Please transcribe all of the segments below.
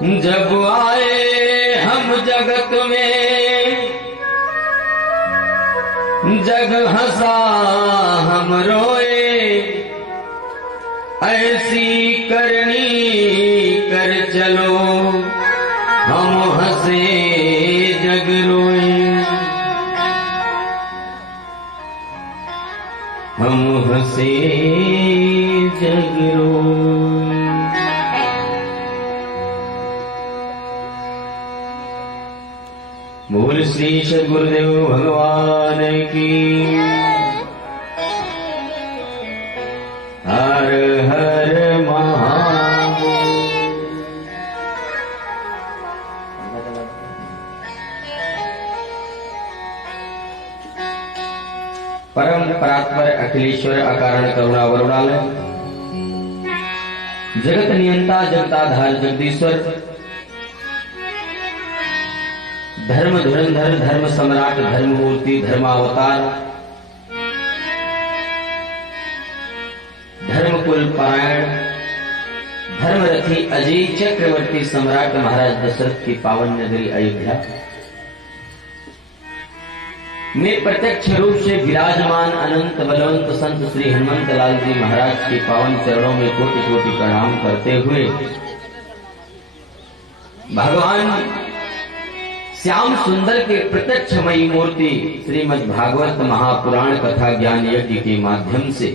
जब आए हम जगत में जग हंसा हम रोए, ऐसी करनी कर चलो हम हंसे जग रोए, हम हंसे जग रोए। बोल श्री सद्गुरुदेव भगवान की। हर हर महादेव। परम परात्पर अखिलेश्वर अकारण करुणा वरुणालय, जगत नियंता जगताधार जगदीश्वर, धर्म धुरंधर धर्म सम्राट धर्ममूर्ति धर्मावतार, धर्मकुल पारायण धर्मरथी अजय चक्रवर्ती सम्राट महाराज दशरथ की पावन नगरी अयोध्या में प्रत्यक्ष रूप से विराजमान अनंत बलवंत संत श्री हनुमंत लाल जी महाराज के पावन चरणों में कोटि कोटि प्रणाम करते हुए भगवान श्याम सुंदर के प्रत्यक्षमयी मूर्ति श्रीमद् भागवत महापुराण कथा ज्ञान यज्ञ के माध्यम से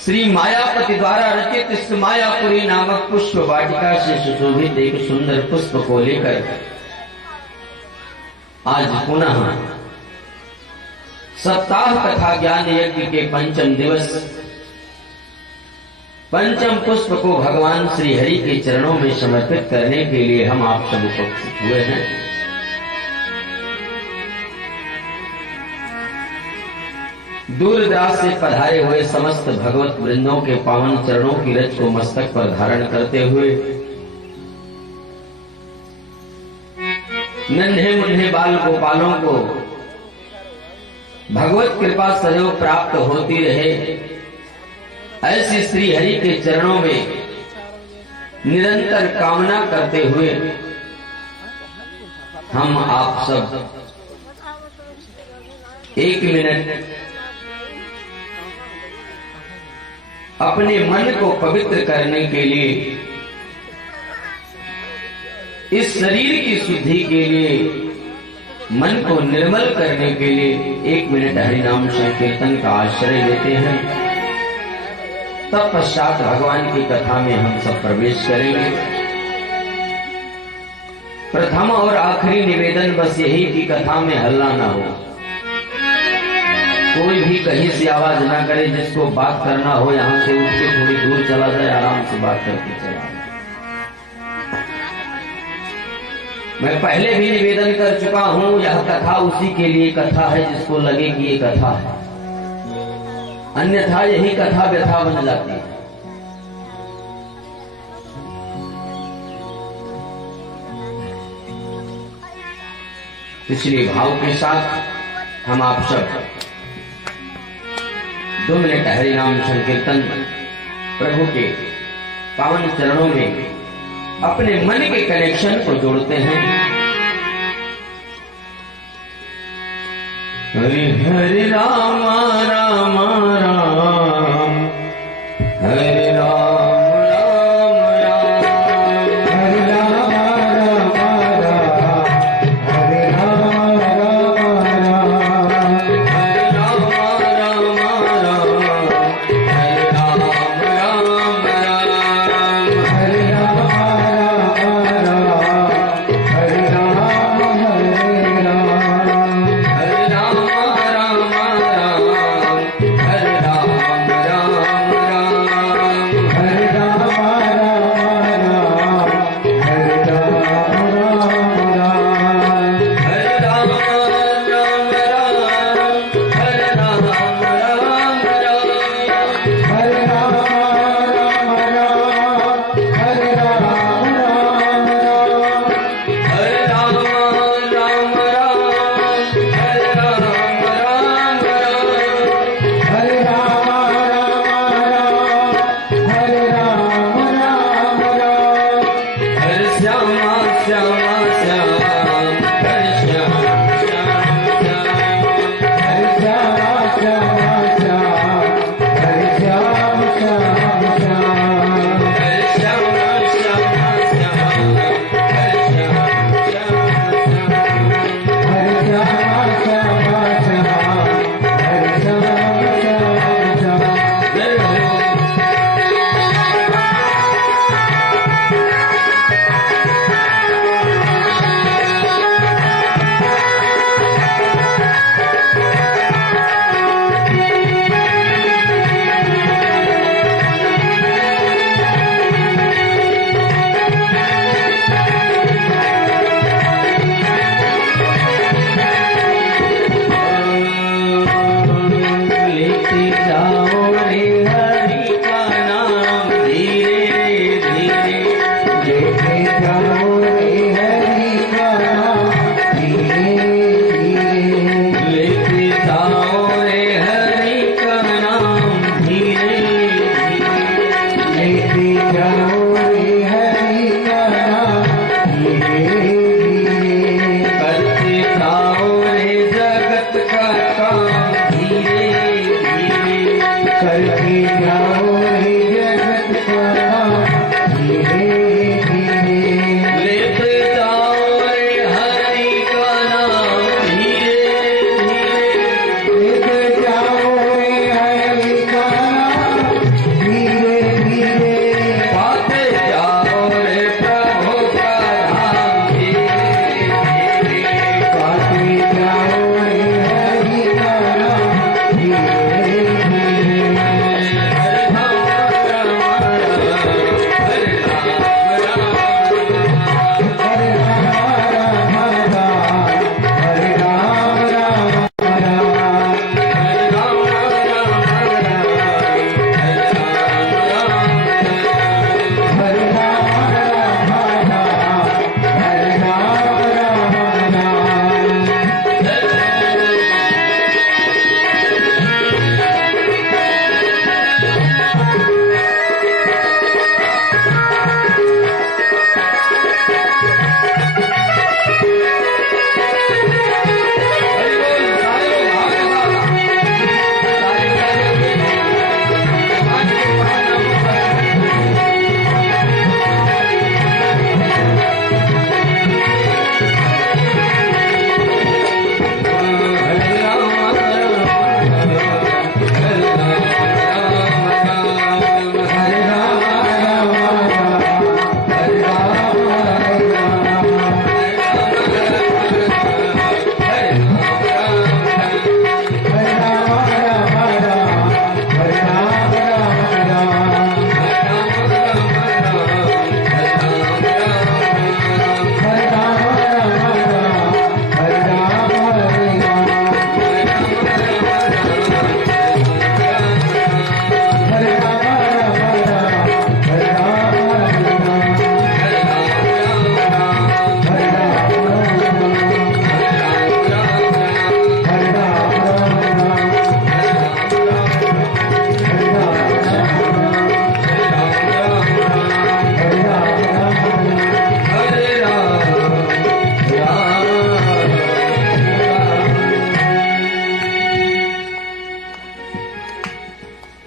श्री मायापति द्वारा रचित इस मायापुरी नामक पुष्प वाटिका से सुशोभित एक सुंदर पुष्प को लेकर आज पुनः सप्ताह कथा ज्ञान यज्ञ के पंचम दिवस पंचम पुष्प को भगवान श्री हरि के चरणों में समर्पित करने के लिए हम आप सब उपस्थित हुए हैं। दूर दराज से पधारे हुए समस्त भगवत वृंदों के पावन चरणों की रज को मस्तक पर धारण करते हुए नन्हे मुन्ने बाल गोपालों को भगवत कृपा सदैव प्राप्त होती रहे, ऐसी श्री हरि के चरणों में निरंतर कामना करते हुए हम आप सब एक मिनट अपने मन को पवित्र करने के लिए, इस शरीर की शुद्धि के लिए, मन को निर्मल करने के लिए एक मिनट हरिनाम संकीर्तन का आश्रय लेते हैं। तत्पश्चात भगवान की कथा में हम सब प्रवेश करेंगे। प्रथम और आखिरी निवेदन बस यही कि कथा में हल्ला ना हो, कोई भी कहीं से आवाज ना करे। जिसको बात करना हो यहाँ से उठ के थोड़ी दूर चला जाए, आराम से बात करके चला। मैं पहले भी निवेदन कर चुका हूँ, यह कथा उसी के लिए कथा है जिसको लगे कि ये कथा है, अन्यथा यही कथा व्यथा बन जाती है। इसलिए भाव के साथ हम आप सब 2 मिनट हरिनाम संकीर्तन प्रभु के पावन चरणों में अपने मन के कनेक्शन को जोड़ते हैं। हरि हरि राम राम राम हरि राम राम राम हरि राम राम राम हरि राम राम राम हरि राम राम राम हरि राम राम राम हरि राम राम राम हरि राम हरे राम हरि राम राम राम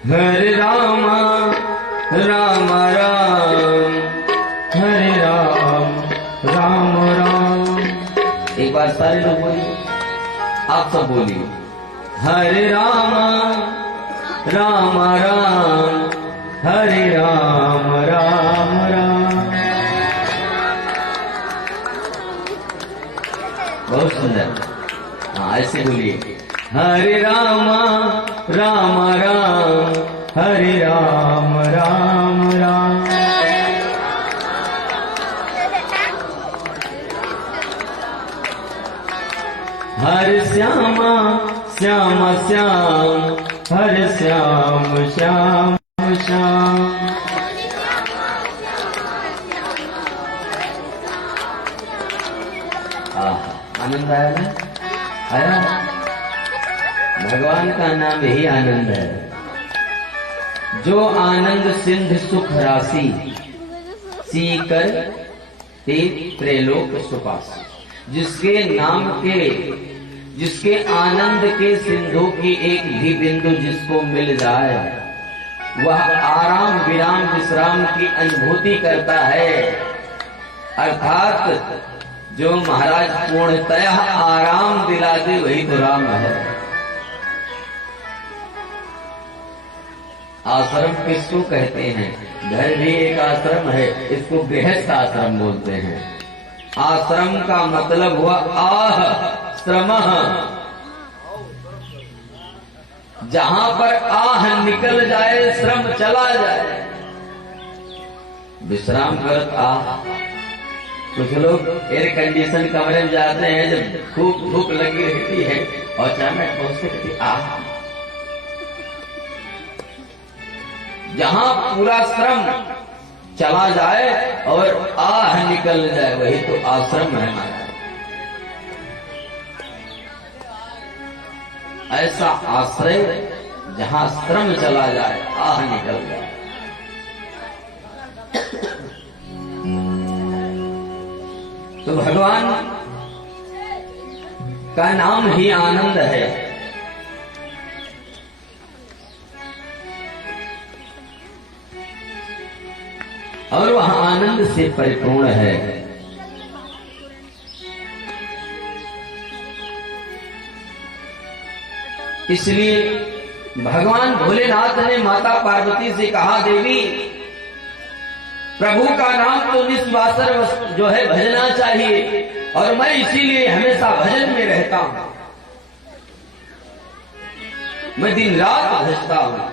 हरे राम राम राम हरे राम राम राम। एक बार सारे लोग बोलिए, आप सब बोलिए, हरे राम राम राम हरे राम राम राम। बहुत सुंदर। हाँ, ऐसे बोलिए, हरे राम राम राम हरे राम राम राम। हरे श्यामा श्याम श्याम हरे श्याम श्याम श्याम। आनंद आया ना? आया? भगवान का नाम ही आनंद है। जो आनंद सिंध सुख राशि सीकर ते त्रैलोक सुपासी। जिसके नाम के, जिसके आनंद के सिंधु की एक भी बिंदु जिसको मिल जाए, वह आराम विराम विश्राम की अनुभूति करता है। अर्थात जो महाराज पूर्णतः आराम दिला दे वही तो राम है। आश्रम किसको कहते हैं? घर भी एक आश्रम है, इसको गृहस्थ आश्रम बोलते हैं। आश्रम का मतलब हुआ आह श्रमः, जहां पर आह निकल जाए, श्रम चला जाए। विश्राम कर आह। कुछ लोग एयर कंडीशन कमरे में जाते हैं, जब खूब भूख लगी रहती है और अचानक पहुंचते रहती आह। जहां पूरा श्रम चला जाए और आह निकल जाए वही तो आश्रम है हमारा। ऐसा आश्रय जहां श्रम चला जाए, आह निकल जाए। तो भगवान का नाम ही आनंद है। और वह आनंद से परिपूर्ण है। इसलिए भगवान भोलेनाथ ने माता पार्वती से कहा, देवी प्रभु का नाम तो निस्वासर जो है भजना चाहिए, और मैं इसीलिए हमेशा भजन में रहता हूं। मैं दिन रात भजता हूं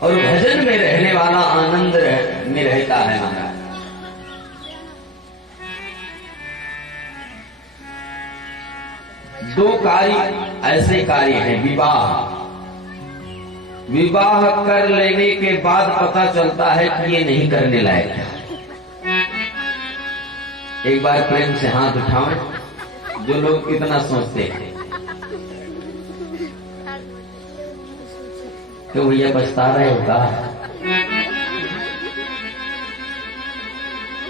और भजन में रहने वाला आनंद में रहता है महाराज। दो कार्य ऐसे कार्य हैं। विवाह, विवाह कर लेने के बाद पता चलता है कि ये नहीं करने लायक है। एक बार प्रेम से हाथ उठाओ जो लोग कितना सोचते हैं तो भैया पछता रहे होगा।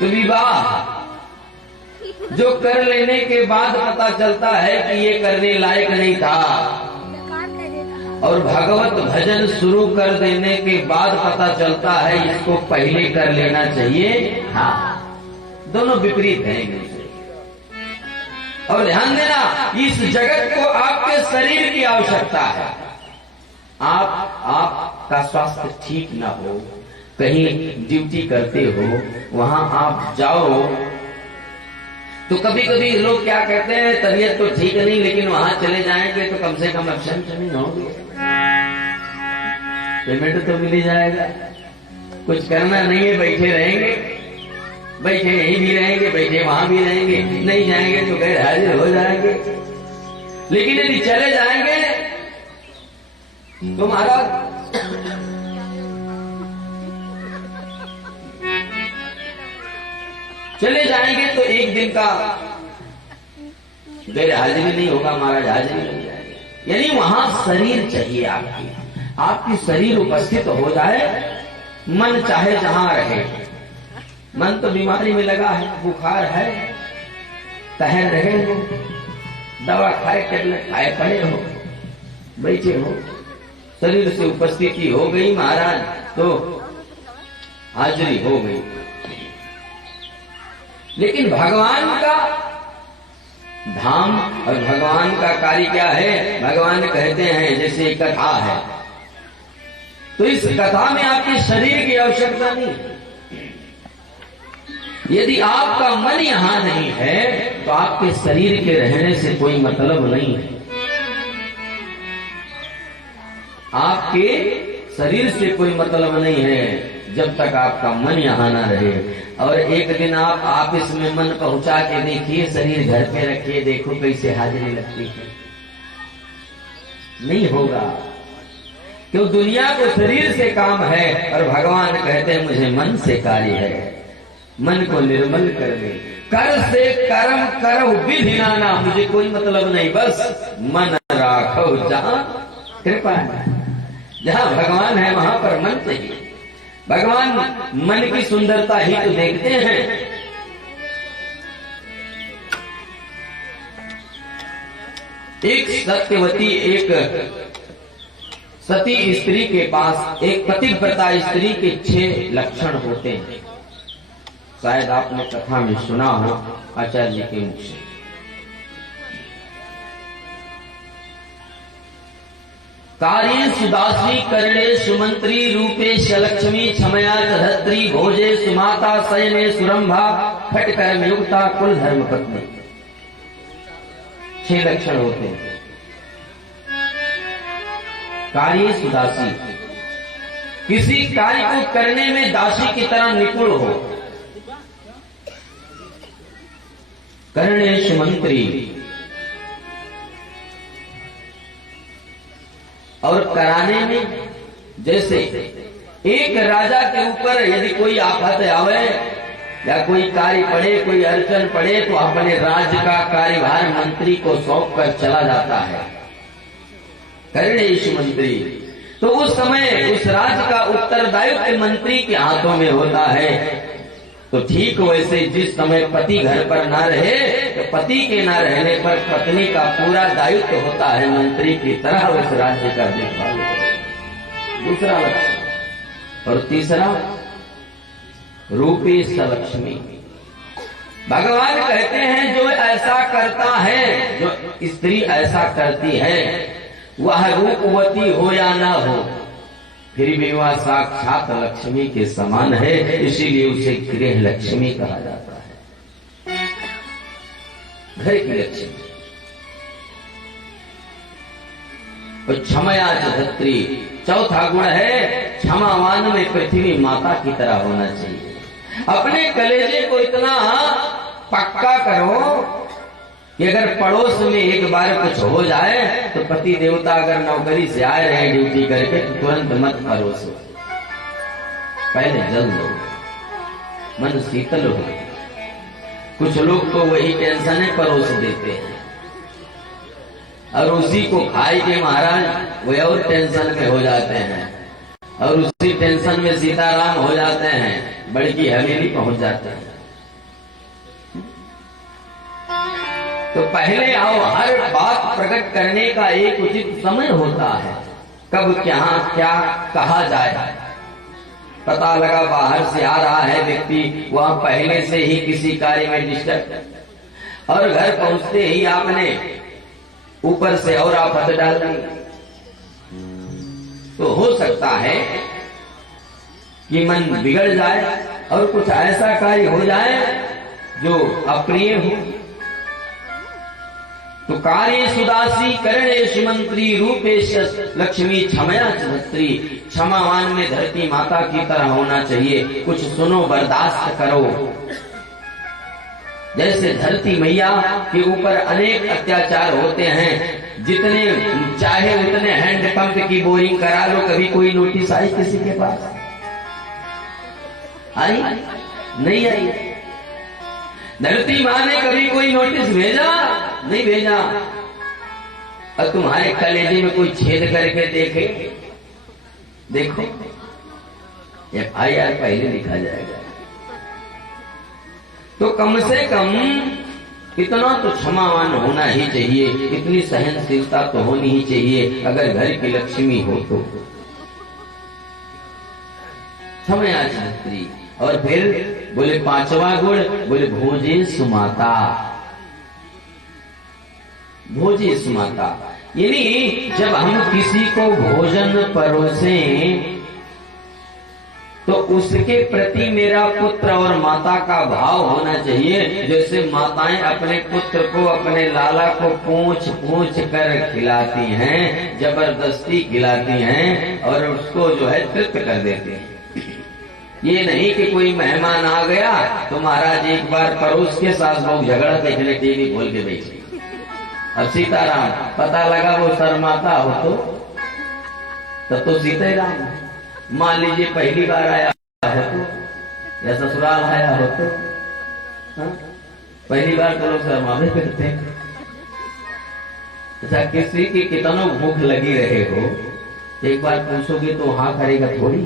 तो विवाह जो कर लेने के बाद पता चलता है कि ये करने लायक नहीं था, और भगवत भजन शुरू कर देने के बाद पता चलता है इसको पहले कर लेना चाहिए। हाँ, दोनों विपरीत हैं। और ध्यान देना, इस जगत को आपके शरीर की आवश्यकता है। आपका स्वास्थ्य ठीक ना हो, कहीं ड्यूटी करते हो, वहां आप जाओ तो कभी कभी लोग क्या कहते हैं, तबीयत तो ठीक नहीं लेकिन वहां चले जाएंगे तो कम से कम एब्सेंट नहीं होगी, पेमेंट तो मिल ही जाएगा। कुछ करना नहीं है, बैठे रहेंगे, बैठे यहीं भी रहेंगे, बैठे वहां भी रहेंगे, नहीं जाएंगे तो गैर हाजिर हो जाएंगे। लेकिन यदि चले जाएंगे तो महाराज चले जाएंगे तो एक दिन का गैर हाजिरी नहीं होगा, महाराज हाजिरी हो जाएगी। यानी वहां शरीर चाहिए आपकी शरीर उपस्थित हो जाए, मन चाहे जहां रहे। मन तो बीमारी में लगा है, बुखार है, तहर रहे हो, दवा खाए, टेबलेट खाए पड़े हो, बैठे हो, शरीर से उपस्थिति हो गई महाराज तो हाजिरी हो गई। लेकिन भगवान का धाम और भगवान का कार्य क्या है? भगवान कहते हैं जैसे कथा है, तो इस कथा में आपके शरीर की आवश्यकता नहीं। यदि आपका मन यहां नहीं है तो आपके शरीर के रहने से कोई मतलब नहीं है। आपके शरीर से कोई मतलब नहीं है जब तक आपका मन यहां ना रहे। और एक दिन आप ऑफिस में मन पहुंचा के देखिए, शरीर घर पे रखिए, देखो कैसे हाजिरी लगती है। नहीं होगा, क्यों? दुनिया को शरीर से काम है और भगवान कहते हैं मुझे मन से कार्य है। मन को निर्मल कर दे, कर से कर्म करो विधि नाना, मुझे कोई मतलब नहीं, बस मन राखो जहां कृपा है। जहां भगवान है वहां पर मन चाहिए। भगवान मन की सुंदरता ही तो देखते हैं। एक सत्यवती, एक सती स्त्री के पास, एक पतिव्रता स्त्री के 6 लक्षण होते हैं। शायद आपने कथा में सुना हो आचार्य जी के मुख से। कार्ये सुदासी करणे सुमंत्री रूपे लक्ष्मी क्षमया धत्री भोजे सुमाता शयने सुरंभा खट कर्म युक्ता कुल धर्म पत्नी। 6 लक्षण होते हैं। कार्य सुदासी, किसी कार्य को करने में दासी की तरह निपुण हो। करणे सुमंत्री, और कराने में जैसे एक राजा के ऊपर यदि कोई आफत आवे या कोई कार्य पड़े, कोई अड़चन पड़े, तो अपने राज्य का कार्यभार मंत्री को सौंप कर चला जाता है। करणेश मंत्री, तो उस समय उस राज्य का उत्तरदायित्व मंत्री के हाथों में होता है। तो ठीक वैसे जिस समय पति घर पर ना रहे तो पति के ना रहने पर पत्नी का पूरा दायित्व होता है मंत्री की तरह उस राज्य का देखभाल। दूसरा लक्ष्य। और तीसरा रूपी सलक्ष्मी। भगवान कहते हैं जो ऐसा करता है, जो स्त्री ऐसा करती है, वह रूपवती हो या ना हो, फिर भी वह साक्षात लक्ष्मी के समान है, इसीलिए उसे गृह लक्ष्मी कहा जाता है, घर की लक्ष्मी। और क्षमया धत्री, चौथा गुण है क्षमावान में पृथ्वी माता की तरह होना चाहिए। अपने कलेजे को इतना पक्का करो कि अगर पड़ोस में एक बार कुछ हो जाए तो पति देवता अगर नौकरी से आए रहे ड्यूटी करके तो तुरंत मत परोसो, पहले जल लो, मन शीतल हो। कुछ लोग तो वही टेंशन है परोस देते हैं और उसी को खाए के महाराज वे और टेंशन में हो जाते हैं और उसी टेंशन में सीताराम हो जाते हैं, बड़की हवेली पहुंच जाते हैं। तो पहले आओ, हर बात प्रकट करने का एक उचित समय होता है, कब क्या क्या कहा जाए। पता लगा बाहर से आ रहा है व्यक्ति, वहां पहले से ही किसी कार्य में डिस्टर्ब, और घर पहुंचते ही आपने ऊपर से और आफत डाल दी, तो हो सकता है कि मन बिगड़ जाए और कुछ ऐसा कार्य हो जाए जो अप्रिय हो। तो कार्य सुदासी करणेश मंत्री रूपेश लक्ष्मी क्षमया धत्री, क्षमावान में धरती माता की तरह होना चाहिए। कुछ सुनो, बर्दाश्त करो। जैसे धरती मैया के ऊपर अनेक अत्याचार होते हैं, जितने चाहे उतने हैंडपंप की बोरिंग करा लो, कभी कोई नोटिस आई किसी के पास? आई? नहीं आई। धरती माँ ने कभी कोई नोटिस भेजा? नहीं भेजा। और तुम्हारे कलेजे में कोई छेद करके देखे, देखो, FIR पहले लिखा जाएगा। तो कम से कम इतना तो क्षमावान होना ही चाहिए, इतनी सहनशीलता तो होनी ही चाहिए अगर घर की लक्ष्मी हो तो। क्षमा स्त्री। और फिर बोले पांचवा गुण, बोले भोजे सुमाता। भोजे सुमाता यानी जब हम किसी को भोजन परोसें तो उसके प्रति मेरा पुत्र और माता का भाव होना चाहिए। जैसे माताएं अपने पुत्र को, अपने लाला को पूछ पूछ कर खिलाती हैं, जबरदस्ती खिलाती हैं और उसको जो है तृप्त कर देते हैं। ये नहीं कि कोई मेहमान आ गया तो महाराज एक बार पड़ोस के साथ लोग झगड़ा देखने टीवी खोल के बैठे। अब सीताराम पता लगा वो शर्माता हो तो सीताराम। मान लीजिए पहली बार आया हो तो, या ससुराल आया हो तो, पहली बार तो लोग शर्मावे करते हैं। अच्छा, किसी की कितनों भूख लगी रहे हो, एक बार पूछोगे तो हाँ करेगा थोड़ी।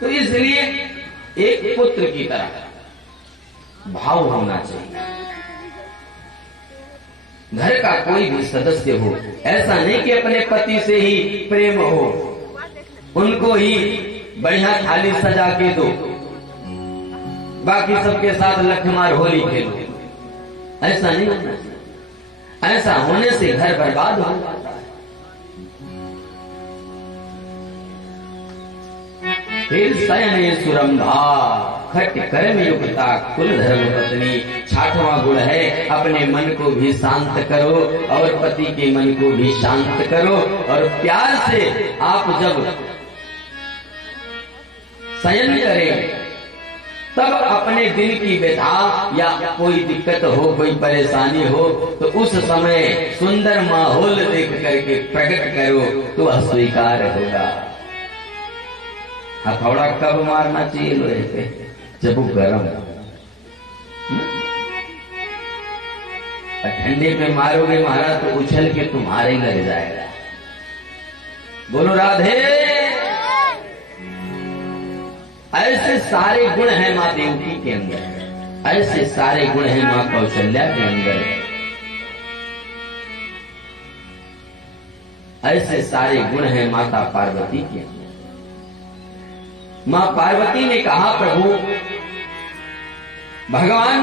तो इसलिए एक पुत्र की तरह भाव होना चाहिए। घर का कोई भी सदस्य हो, ऐसा नहीं कि अपने पति से ही प्रेम हो, उनको ही बढ़िया थाली सजा के दो, बाकी सबके साथ लठमार होली खेलो। ऐसा नहीं होना चाहिए। ऐसा होने से घर बर्बाद हो जाता है। फिर शयने सुरंभा खट कर्म युक्ता कुल धर्म पत्नी। 6वां गुण है अपने मन को भी शांत करो और पति के मन को भी शांत करो। और प्यार से आप जब शयन करें तब अपने दिल की व्यथा या कोई दिक्कत हो, कोई परेशानी हो तो उस समय सुंदर माहौल देख करके प्रकट करो तो अस्वीकार होगा। हथौड़ा कब मारना चाहिए लोहे पे? जब वो गर्म हो। ठंडे पे मारोगे महाराज तो उछल के तुम्हारे ही लग जाएगा। बोलो राधे। ऐसे सारे गुण हैं माँ देवकी के अंदर, ऐसे सारे गुण हैं माँ कौशल्या के अंदर, ऐसे सारे गुण हैं माता पार्वती के अंदर। मां पार्वती ने कहा प्रभु भगवान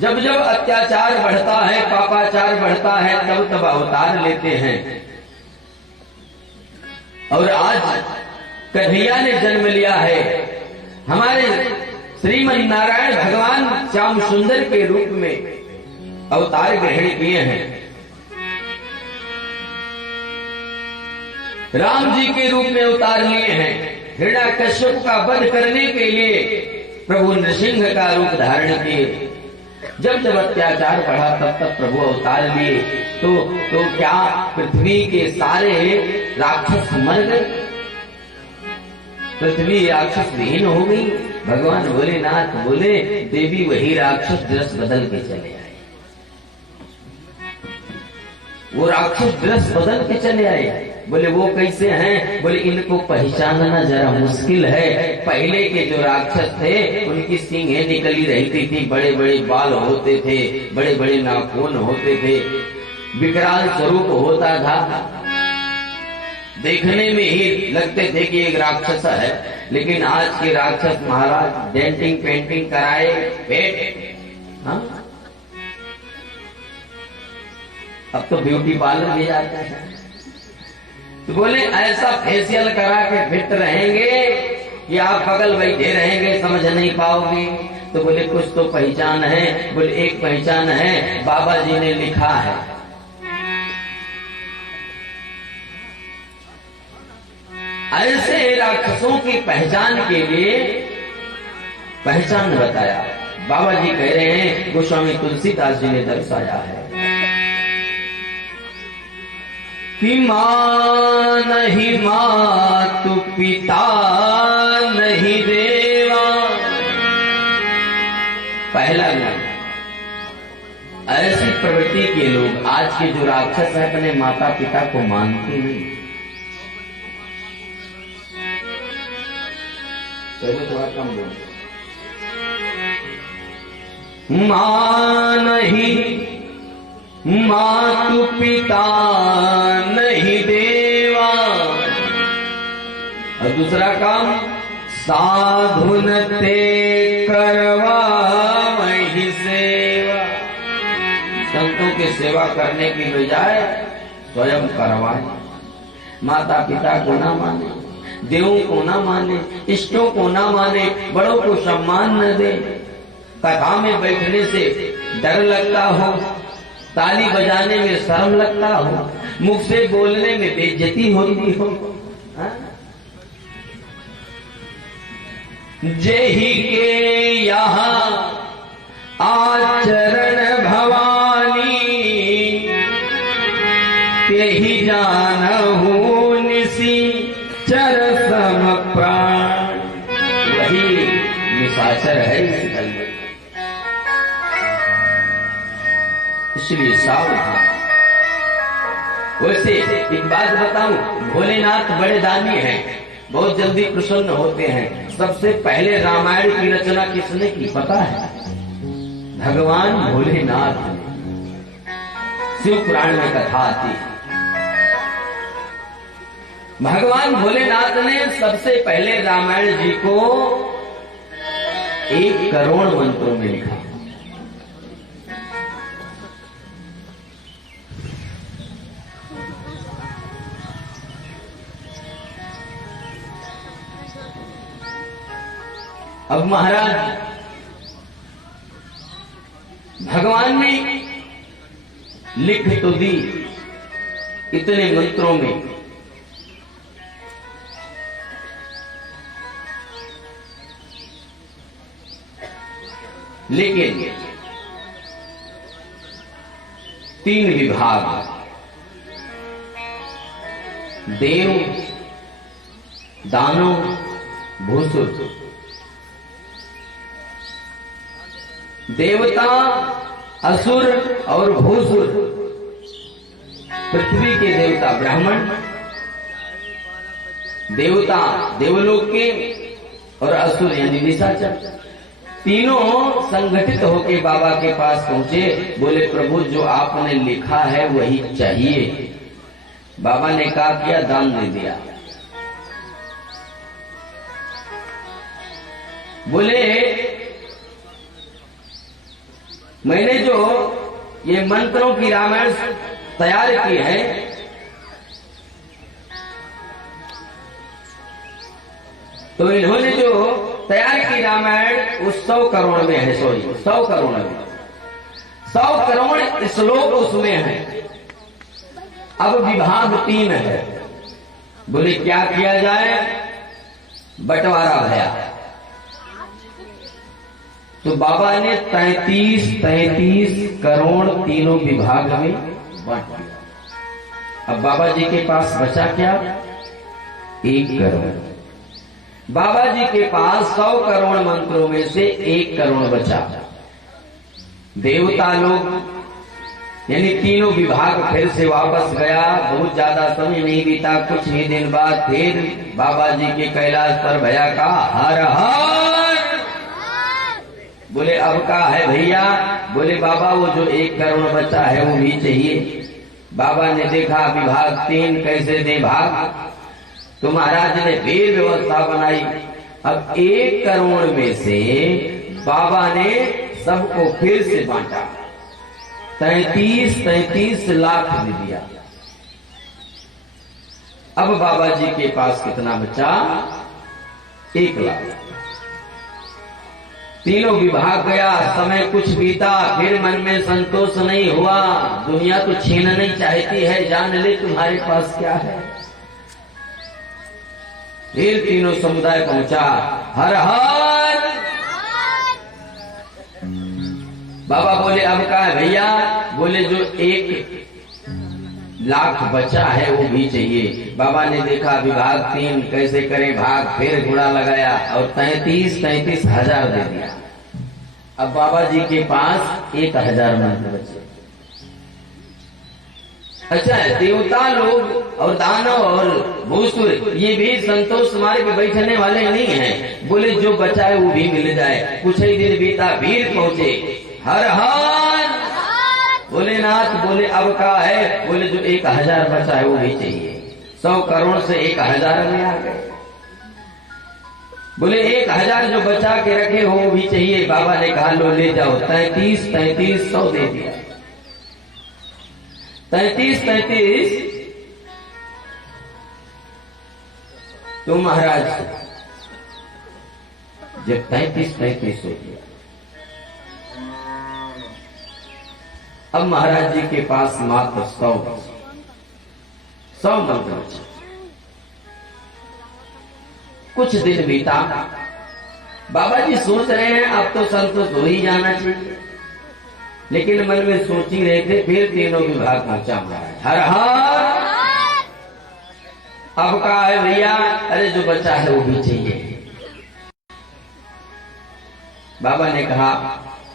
जब जब अत्याचार बढ़ता है, पापाचार बढ़ता है, तब तब अवतार लेते हैं। और आज कन्हैया ने जन्म लिया है। हमारे श्रीमन नारायण भगवान श्याम सुंदर के रूप में अवतार ग्रहण किए हैं। राम जी के रूप में अवतार लिए हैं। हिरण्याकश्यप का वध करने के लिए प्रभु नृसिंह का रूप धारण किए। जब जब अत्याचार बढ़ा तब तब प्रभु अवतार लिए। तो क्या पृथ्वी के सारे राक्षस मर गए? पृथ्वी राक्षस विहीन हो गई? भगवान भोलेनाथ बोले देवी वही राक्षस ड्रेस बदल के चले आए। वो राक्षस ड्रेस बदल के चले आए। बोले वो कैसे हैं? बोले इनको पहचानना जरा मुश्किल है। पहले के जो राक्षस थे उनकी सींगें निकली रहती थी, बड़े बड़े बाल होते थे, बड़े बड़े नाखून होते थे, विकराल स्वरूप होता था, देखने में ही लगते थे कि एक राक्षस है। लेकिन आज के राक्षस महाराज डेंटिंग पेंटिंग कराए पेट। हाँ, अब तो ब्यूटी पार्लर भी जाते हैं। तो बोले ऐसा फेशियल करा के फिट रहेंगे कि आप बगल बैठे रहेंगे, समझ नहीं पाओगे। तो बोले कुछ तो पहचान है। बोले एक पहचान है, बाबा जी ने लिखा है। ऐसे राक्षसों की पहचान के लिए पहचान बताया। बाबा जी कह रहे हैं, गोस्वामी तुलसीदास जी ने दर्शाया है कि मां नहीं मातु पिता नहीं देवा। पहला गुण, ऐसी प्रवृत्ति के लोग आज के जो राक्षस है अपने माता पिता को मानते नहीं। पहले थोड़ा कम बोलो। माँ नहीं, मातु पिता नहीं देवा। और दूसरा काम, साधुन ते करवा वही सेवा। संतों की सेवा करने की बजाय स्वयं करवाए। माता पिता को ना माने, देवों को ना माने, इष्टों को ना माने, बड़ों को सम्मान न दे, कथा में बैठने से डर लगता हो, ताली बजाने में शर्म लगता हो, मुख से बोलने में बेइज्जती होती हो। जेहि के यहाँ आचरण भवानी, तेहि जानहु निसी चर सम प्राण। वही निशाचर है इस दल में, इसलिए सावधान। वैसे एक बात बताऊं, भोलेनाथ बड़े दानी हैं, बहुत जल्दी प्रसन्न होते हैं। सबसे पहले रामायण की रचना किसने की पता है? भगवान भोलेनाथ ने। शिव पुराण में कथा आती है, भगवान भोलेनाथ ने सबसे पहले रामायण जी को 1 करोड़ मंत्रों में लिखा। अब महाराज भगवान ने लिख तो दी इतने मंत्रों में, लेकिन 3 विभाग, देव, दानव, भूसुर। देवता, असुर और भूसुर। पृथ्वी के देवता ब्राह्मण, देवता देवलोक के, और असुर यानी निशाचर। तीनों संगठित होकर बाबा के पास पहुंचे। बोले प्रभु जो आपने लिखा है वही चाहिए। बाबा ने कहा किया, दान दे दिया। बोले मैंने जो ये मंत्रों की रामायण तैयार की है, तो इन्होंने जो तैयार की रामायण उस 100 करोड़ में है। 100 करोड़ में 100 करोड़ श्लोक उसमें है। अब विभाग 3 है। बोले क्या किया जाए? बंटवारा भया। तो बाबा ने 33 करोड़ तीनों विभाग में बांट दिया। अब बाबा जी के पास बचा क्या? 1 करोड़। बाबा जी के पास 100 करोड़ मंत्रों में से 1 करोड़ बचा। देवता लोग यानी तीनों विभाग फिर से वापस गया। बहुत ज्यादा समय नहीं बीता, कुछ ही दिन बाद फिर बाबा जी के कैलाश पर भया का हर हर। बोले अब का है भैया? बोले बाबा वो जो 1 करोड़ बचा है वो भी चाहिए। बाबा ने देखा विभाग 3 कैसे दे भाग, तो महाराज ने फिर व्यवस्था बनाई। अब 1 करोड़ में से बाबा ने सबको फिर से बांटा। 33 लाख दे दिया। अब बाबा जी के पास कितना बचा? 1 लाख। तीनों विभाग गया, समय कुछ बीता, फिर मन में संतोष नहीं हुआ। दुनिया तो छीन नहीं चाहती है, जान ले तुम्हारे पास क्या है। फिर तीनों समुदाय पहुंचा, हर हर। बाबा बोले अब का है भैया? बोले जो 1 लाख बचा है वो भी चाहिए। बाबा ने देखा विभाग 3 कैसे करे भाग, फिर घोड़ा लगाया और 33 हजार दे दिया। अब बाबा जी के पास 1000 मंत्र बचे। अच्छा, देवता लोग और दानव और भूसुर ये भी संतोष मार्ग पे बैठने वाले नहीं हैं। बोले जो बचा है वो भी मिल जाए। कुछ ही दिन बीता वीर पहुंचे, हर हर बोले नाथ। बोले अब का है? बोले जो 1000 बचा है वो भी चाहिए। 100 करोड़ से 1000 में आ गए। बोले 1000 जो बचा के रखे हो वो भी चाहिए। बाबा ने कहा लो ले जाओ। 33,100 दे दिया। 33,33 तो महाराज जब 33,33 हो गया, अब महाराज जी के पास मात्र 100 मंत्र बचे। कुछ दिन बीता, बाबा जी सोच रहे हैं अब तो संतोष हो ही जाना चाहिए, लेकिन मन में सोच ही रहे थे। फिर तीनों विभाग पहुंचा महाराज, हर हर अब का है भैया? अरे जो बचा है वो भी चाहिए। बाबा ने कहा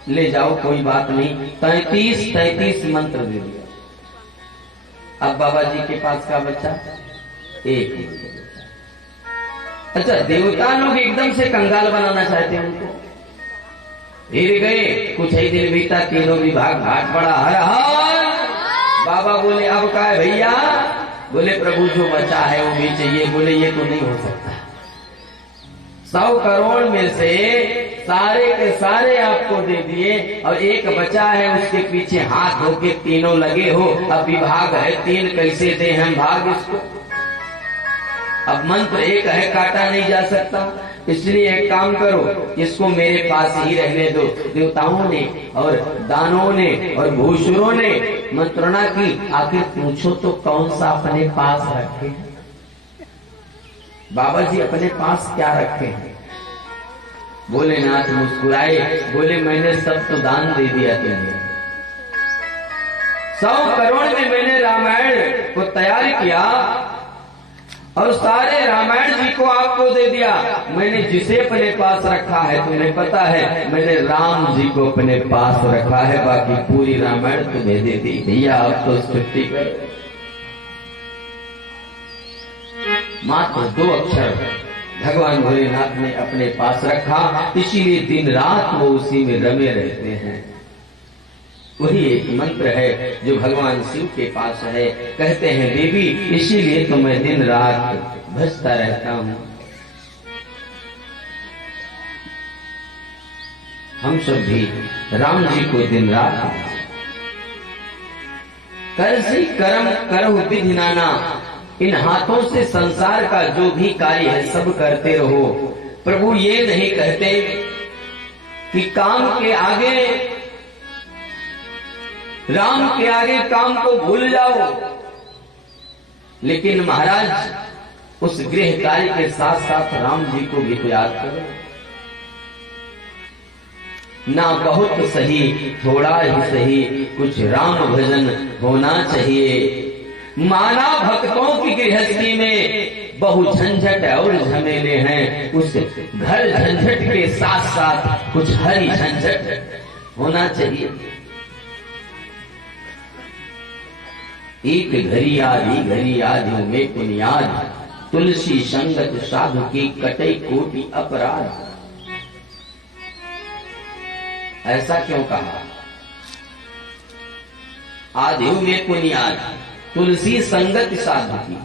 ले जाओ कोई बात नहीं। 33 मंत्र दे दिया। अब बाबा जी के पास का बच्चा एक मंत्र। अच्छा, देवता लोग एकदम से कंगाल बनाना चाहते हैं उनको। फिर गए, कुछ ही दिन बीता, तीनों विभाग घाट पड़ा, हर हर। बाबा बोले अब का है भैया? बोले प्रभु जो बचा है वो भी चाहिए। बोले ये तो नहीं हो सकता। 100 करोड़ में से सारे के सारे आपको दे दिए और एक बचा है, उसके पीछे हाथ धोके तीनों लगे हो। अब विभाग है 3, कैसे दे हम भाग इसको? अब मंत्र एक है, काटा नहीं जा सकता। इसलिए एक काम करो, इसको मेरे पास ही रहने दो। देवताओं ने और दानों ने और भूसुरों ने मंत्रणा की। आखिर पूछो तो कौन सा अपने पास रखे हैं? बाबा जी अपने पास क्या रखे हैं? भोलेनाथ मुस्कुराए, बोले मैंने सब तो दान दे दिया तुम्हें। 100 करोड़ में मैंने रामायण को तैयार किया और सारे रामायण जी को आपको दे दिया। मैंने जिसे अपने पास रखा है तुम्हें पता है, मैंने राम जी को अपने पास रखा है। बाकी पूरी रामायण तुम्हें दे दी। भैया आप तो छुट्टी कर। मात्र 2 अक्षर भगवान भोलेनाथ ने अपने पास रखा, इसीलिए दिन रात वो उसी में रमे रहते हैं। वही एक मंत्र है जो भगवान शिव के पास है। कहते हैं देवी इसीलिए तो मैं दिन रात भजता रहता हूं। हम सब भी राम जी को दिन रात करसी कर्म करहु विधि नाना। इन हाथों से संसार का जो भी कार्य है सब करते रहो। प्रभु ये नहीं कहते कि काम के आगे, राम के आगे काम को भूल जाओ, लेकिन महाराज उस गृह कार्य के साथ साथ राम जी को भी तो याद करो ना। बहुत सही थोड़ा ही सही कुछ राम भजन होना चाहिए। माना भक्तों की गृहस्थी में बहु झंझट और झमेले हैं, उस घर झंझट के साथ साथ कुछ हरी झंझट होना चाहिए। एक घड़ी आदि में पुनियाद, तुलसी संगत साधु की कटे कोटि अपराध। ऐसा क्यों कहा? आदि में पुनियाद, तुलसी संगत साधु की।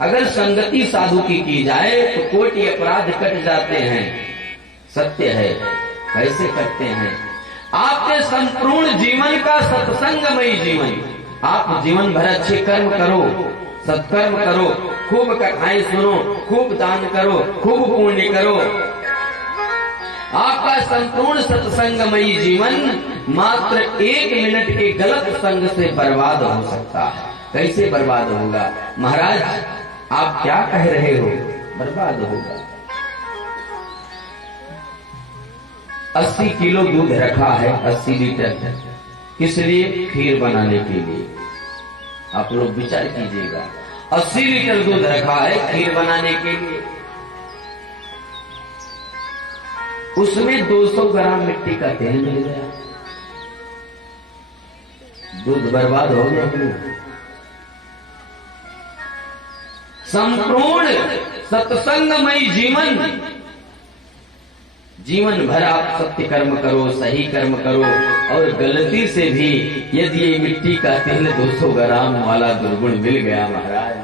अगर संगति साधु की जाए तो कोटि अपराध कट जाते हैं। सत्य है। कैसे करते हैं? आपके संपूर्ण जीवन का सत्संगमयी जीवन। आप जीवन भर अच्छे कर्म करो, सत्कर्म करो, खूब कथाएं सुनो, खूब दान करो, खूब पुण्य करो। आपका संपूर्ण सत्संगमयी जीवन मात्र 1 मिनट के गलत संग से बर्बाद हो सकता है। कैसे बर्बाद होगा? महाराज आप क्या कह रहे हो? बर्बाद होगा। 80 किलो दूध रखा है, 80 लीटर। किस लिए? खीर बनाने के लिए। आप लोग विचार कीजिएगा, 80 लीटर दूध रखा है खीर बनाने के लिए। उसमें 200 ग्राम मिट्टी का तेल मिल गया, दूध बर्बाद हो गया। संपूर्ण सत्संगमय जीवन भर आप सत्य कर्म करो, सही कर्म करो, और गलती से भी यदि ये मिट्टी का तेल 200 ग्राम वाला दुर्गुण मिल गया महाराज,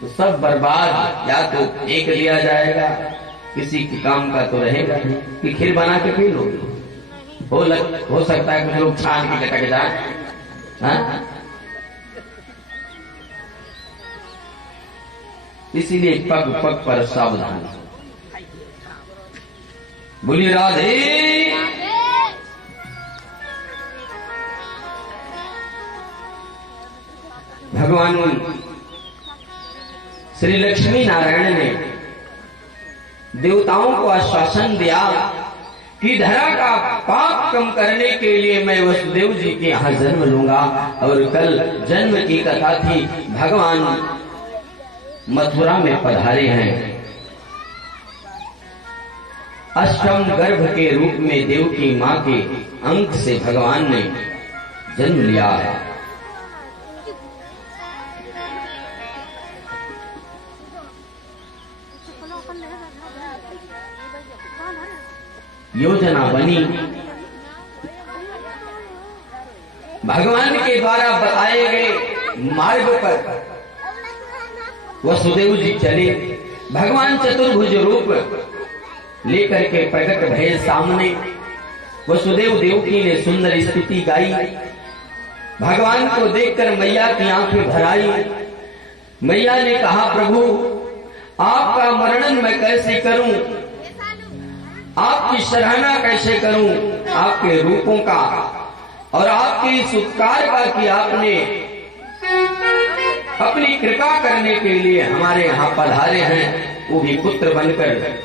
तो सब बर्बाद। या तो फेंक दिया जाएगा, किसी के काम का तो रहेगा नहीं कि खीर बना के पी लो। हो सकता है कुछ लोग छान के लटक जाए। हाँ? इसीलिए पग पग पर सावधान। बोलिए राधे। भगवान श्री लक्ष्मी नारायण ने देवताओं को आश्वासन दिया कि धरा का पाप कम करने के लिए मैं वसुदेव जी के यहाँ जन्म लूंगा। और कल जन्म की कथा थी, भगवान मथुरा में पधारे हैं। अष्टम गर्भ के रूप में देव की मां के अंक से भगवान ने जन्म लिया है। योजना बनी, भगवान के द्वारा बताए गए मार्ग पर वसुदेव जी चले। भगवान चतुर्भुज रूप लेकर के प्रकट भये सामने। वसुदेव देवकी ने सुंदर स्तुति गाई। भगवान को देखकर मैया की आंखें भर आई। मैया ने कहा, प्रभु आपका वर्णन मैं कैसे करूं, आपकी सराहना कैसे करूं, आपके रूपों का और आपके इस उपकार का कि आपने अपनी कृपा करने के लिए हमारे यहाँ पधारे हैं, वो भी पुत्र बनकर।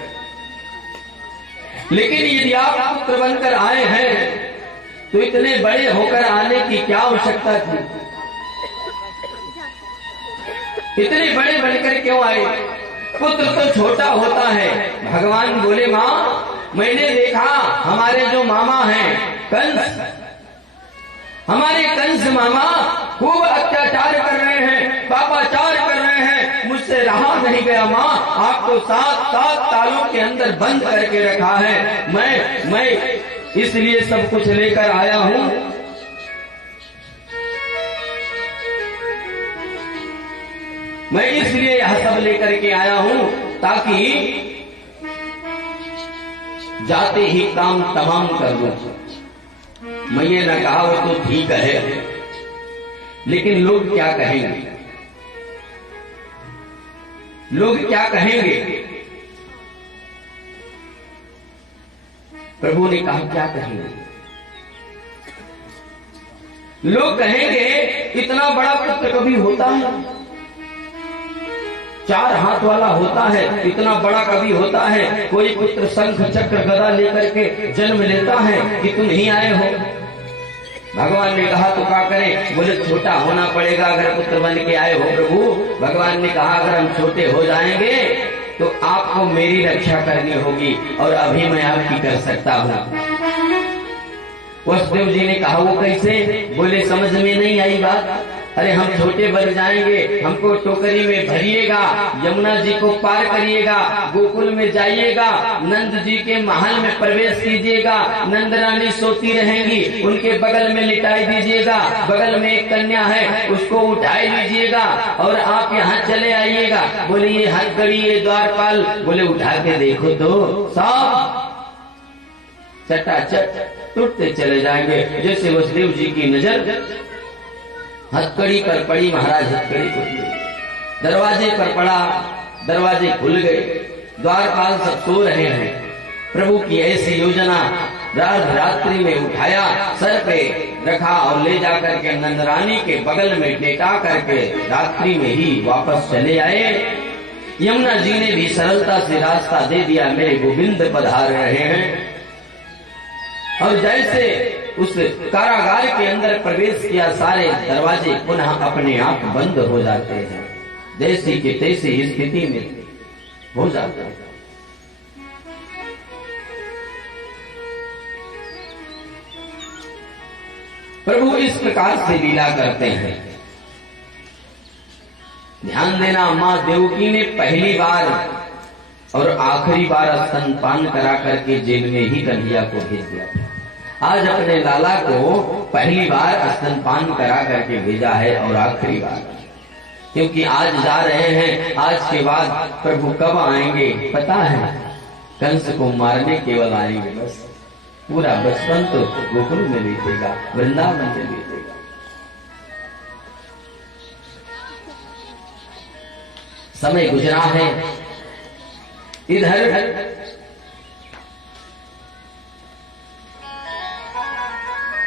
लेकिन यदि आप पुत्र बनकर आए हैं तो इतने बड़े होकर आने की क्या आवश्यकता थी? इतने बड़े बनकर क्यों आए? पुत्र तो छोटा होता है। भगवान बोले, मां मैंने देखा हमारे जो मामा हैं कंस, हमारे कंस मामा खूब अत्याचार कर रहे हैं, पापाचार कर रहे हैं, मुझसे रहा नहीं गया। माँ आपको 7 तालों के अंदर बंद करके रखा है। मैं इसलिए सब कुछ लेकर आया हूं। मैं इसलिए यह सब लेकर के आया हूं ताकि जाते ही काम तमाम कर दो। मैया ने कहा, वो तो ठीक है, लेकिन लोग क्या कहेंगे? लोग क्या कहेंगे? प्रभु ने कहा, क्या कहेंगे? लोग कहेंगे इतना बड़ा पुत्र कभी होता है? 4 हाथ वाला होता है, इतना बड़ा कभी होता है? कोई पुत्र शंख चक्र गदा लेकर के जन्म लेता है कि तुम ही आए हो? भगवान ने कहा, तो क्या करें? बोले, छोटा होना पड़ेगा अगर पुत्र बन के आए हो प्रभु। भगवान ने कहा, अगर हम छोटे हो जाएंगे तो आपको मेरी रक्षा करनी होगी, और अभी मैं आपकी कर सकता हूँ। वसुदेव जी ने कहा, वो कैसे? बोले, समझ में नहीं आई बात। अरे हम छोटे बन जाएंगे, हमको टोकरी में भरिएगा, यमुना जी को पार करिएगा, गोकुल में जाइएगा, नंद जी के महल में प्रवेश कीजिएगा, नंद रानी सोती रहेंगी, उनके बगल में लिटाई दीजिएगा, बगल में एक कन्या है उसको उठाई लीजिएगा और आप यहाँ चले आइएगा। बोले, ये हथकड़ी, ये द्वारपाल, बोले उठा के देखो तो सब चटाचट टूटते चले जाएंगे। जैसे वसुदेव जी की नजर हथकड़ी पर पड़ी, महाराज हथकड़ी टूट गई, दरवाजे पर पड़ा, दरवाजे खुल गए, द्वारपाल सब सो रहे हैं। प्रभु की ऐसी योजना, रात्रि में उठाया, सर पे रखा और ले जाकर के नंदरानी के बगल में टेका करके रात्रि में ही वापस चले आए। यमुना जी ने भी सरलता से रास्ता दे दिया, मेरे गोविंद पधार रहे हैं। और जैसे उस कारागार के अंदर प्रवेश किया, सारे दरवाजे पुनः अपने आप बंद हो जाते हैं, जैसी के तैसी स्थिति में हो जाता है। प्रभु इस प्रकार से लीला करते हैं। ध्यान देना, माँ देवकी ने पहली बार और आखिरी बार स्तनपान करा करके जेल में ही कन्हैया को भेज दिया था। आज अपने लाला को पहली बार स्तनपान करा करके भेजा है और आखिरी बार, क्योंकि आज जा रहे हैं, आज के बाद प्रभु कब आएंगे पता है? कंस को मारने केवल आएंगे, बस पूरा बचपन तो गोकुल में बीतेगा, वृंदावन में बीतेगा। समय गुजरा है, इधर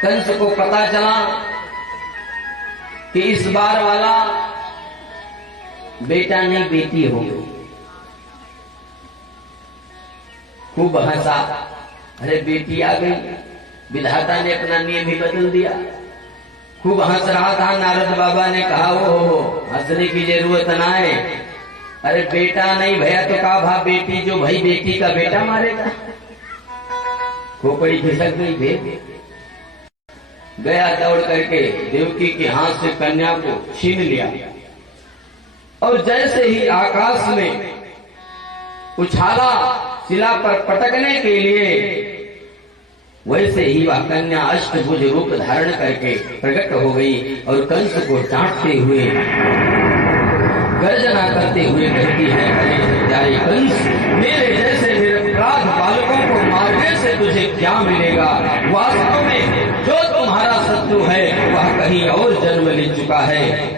कंस को पता चला कि इस बार वाला बेटा नहीं बेटी हो गई। खूब हंसा, अरे बेटी आ गई, विधाता ने अपना नियम ही बदल दिया। खूब हंस रहा था, नारद बाबा ने कहा वो हंसने की जरूरत ना है, अरे बेटा नहीं भैया तो कहा भा बेटी, जो भाई बेटी का बेटा मारेगा। खोपड़ी खिसक गई, भेद गया दौड़ करके देवकी के हाथ से कन्या को छीन लिया और जैसे ही आकाश में उछाला शिला पर पटकने के लिए, वैसे ही वह कन्या अष्टभुज रूप धारण करके प्रकट हो गई और कंस को डांटते हुए, गर्जना करते हुए कहती है, अरे प्यारे कंस, मेरे जैसे निरपराध बालकों को मारने से तुझे क्या मिलेगा? वास्तव में जो तुम्हारा शत्रु है वह कहीं और जन्म ले चुका है।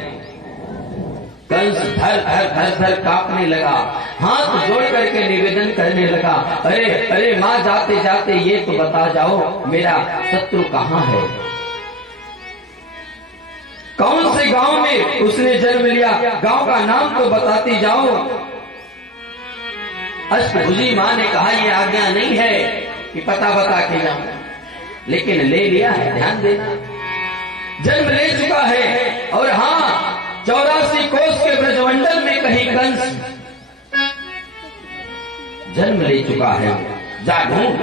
कंस धर धर धर धर कांपने लगा, हाथ जोड़ करके निवेदन करने लगा, अरे अरे माँ, जाते जाते ये तो बता जाओ मेरा शत्रु कहाँ है? कौन से गांव में उसने जन्म लिया? गांव का नाम तो बताती जाओ। अष्टभुजी माँ ने कहा, ये आज्ञा नहीं है कि पता बता के जाओ, लेकिन ले लिया है, ध्यान देना, जन्म ले चुका है। और हाँ, 84 कोस के ब्रजमंडल में कहीं कंस जन्म ले चुका है, जा ढूंढ।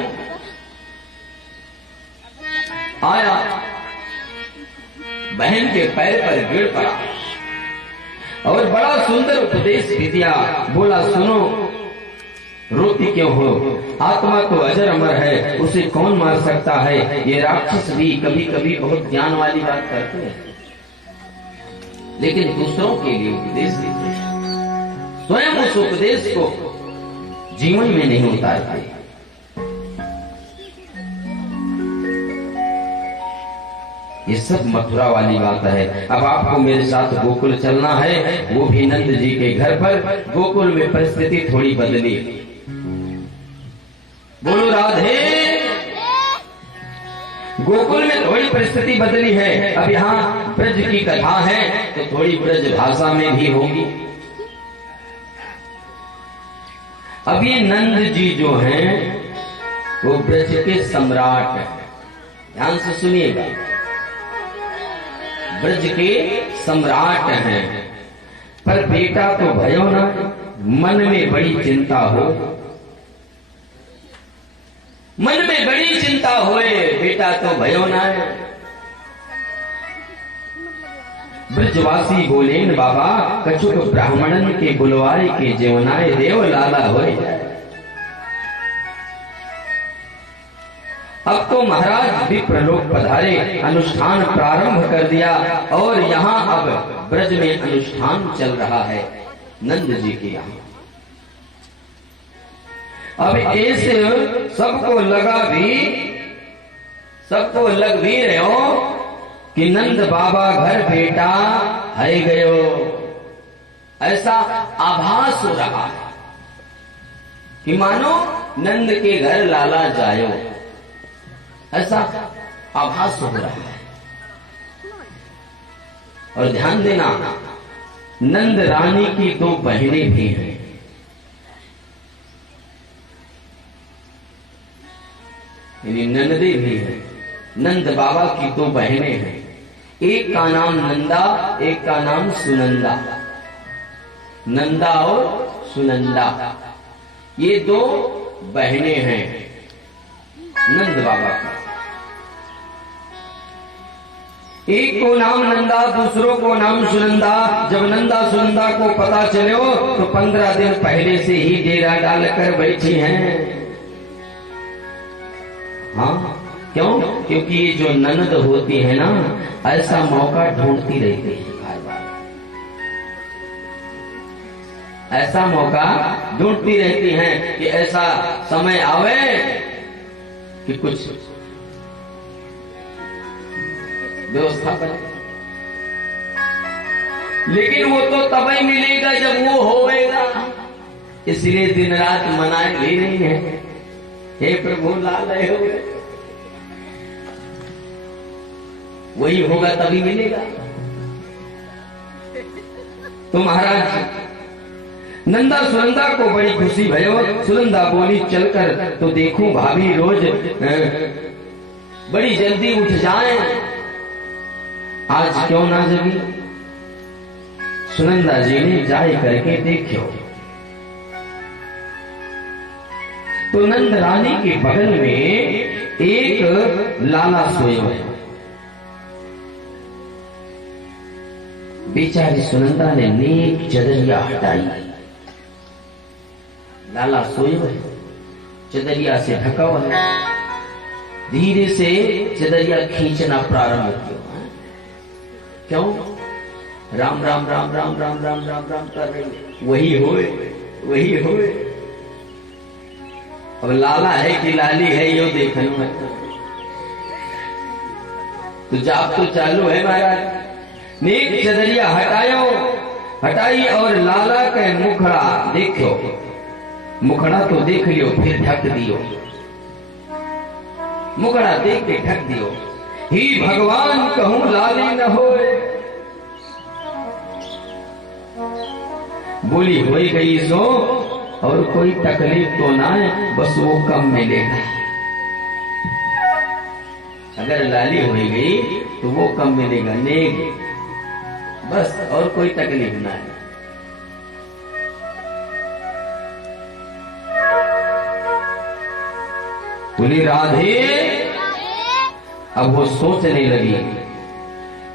आया, बहन के पैर पर गिर पड़ा और बड़ा सुंदर उपदेश भी दिया। बोला, सुनो, रोती क्यों हो? आत्मा तो अजर अमर है, उसे कौन मार सकता है? ये राक्षस भी कभी कभी बहुत ज्ञान वाली बात करते हैं, लेकिन दूसरों के लिए उपदेश देते हैं, स्वयं उस उपदेश को जीवन में नहीं उतारते। ये सब मथुरा वाली बात है। अब आपको मेरे साथ गोकुल चलना है, वो भी नंद जी के घर पर। गोकुल में परिस्थिति थोड़ी बदली। बोलो राधे। गोकुल में थोड़ी परिस्थिति बदली है। अब यहाँ ब्रज की कथा है तो थोड़ी ब्रज भाषा में भी होगी। अब ये नंद जी जो हैं वो ब्रज के सम्राट हैं, ध्यान से सुनिएगा, ब्रज के सम्राट हैं। पर बेटा तो भयो ना, मन में बड़ी चिंता हो, मन में बड़ी चिंता होए, बेटा तो भयो ना। ब्रजवासी बोले, बाबा कछुक ब्राह्मणन के बुलवाए के जेवनाए देव लाला होए। अब तो महाराज विप्रलोक पधारे, अनुष्ठान प्रारंभ कर दिया और यहाँ अब ब्रज में अनुष्ठान चल रहा है नंद जी के यहाँ। अब ऐसे सबको लग भी रहे हो कि नंद बाबा घर बेटा है गयो, ऐसा आभास हो रहा है कि मानो नंद के घर लाला जायो, ऐसा आभास हो रहा है। और ध्यान देना, नंद रानी की दो बहनें भी हैं, यानी नंदे भी हैं। नंद बाबा की दो बहनें हैं, एक का नाम नंदा, एक का नाम सुनंदा। नंदा और सुनंदा ये दो बहनें हैं नंद बाबा की। एक को नाम नंदा, दूसरों को नाम सुनंदा। जब नंदा सुनंदा को पता चले हो तो 15 दिन पहले से ही डेरा डालकर बैठी हैं। हाँ, क्यों? क्योंकि ये जो ननद होती है ना, ऐसा मौका ढूंढती रहती है, ऐसा मौका ढूंढती रहती हैं कि ऐसा समय आवे कि कुछ व्यवस्था बने। लेकिन वो तो तभी मिलेगा जब वो होएगा। इसलिए दिन रात मनाए भी नहीं है, हे प्रभु ला रहे हो, वही होगा तभी मिलेगा। तो महाराज नंदा सुनंदा को बड़ी खुशी भयो। सुनंदा बोली चलकर तो देखूं भाभी रोज बड़ी जल्दी उठ जाएं, आज क्यों ना जगी। सुनंदा जी ने जाए करके देखो तो नंद रानी के बगल में एक लाला सोया है। बेचारी सुनंदा ने नेक चदरिया हटाई। लाला सोए हुए चदरिया से ढका हुआ है। धीरे से चदरिया खींचना प्रारंभ किया। क्यों? राम राम राम राम राम राम राम राम कर रही, वही होए वही होए। अब लाला है कि लाली है यो देखने में तो जाप तो चालू है महाराज। नेक चदरिया हटाई और लाला के मुखड़ा देखो। मुखड़ा तो देख लियो, फिर ढक दियो। मुखड़ा देख के ढक दियो। ही भगवान कहूं लाली न होए। बोली हो गई सो और कोई तकलीफ तो ना है, बस वो कम मिलेगा। अगर लाली हो गई तो वो कम मिलेगा, नेक, बस और कोई तकलीफ ना है। बोली राधे। अब वो सोचने लगी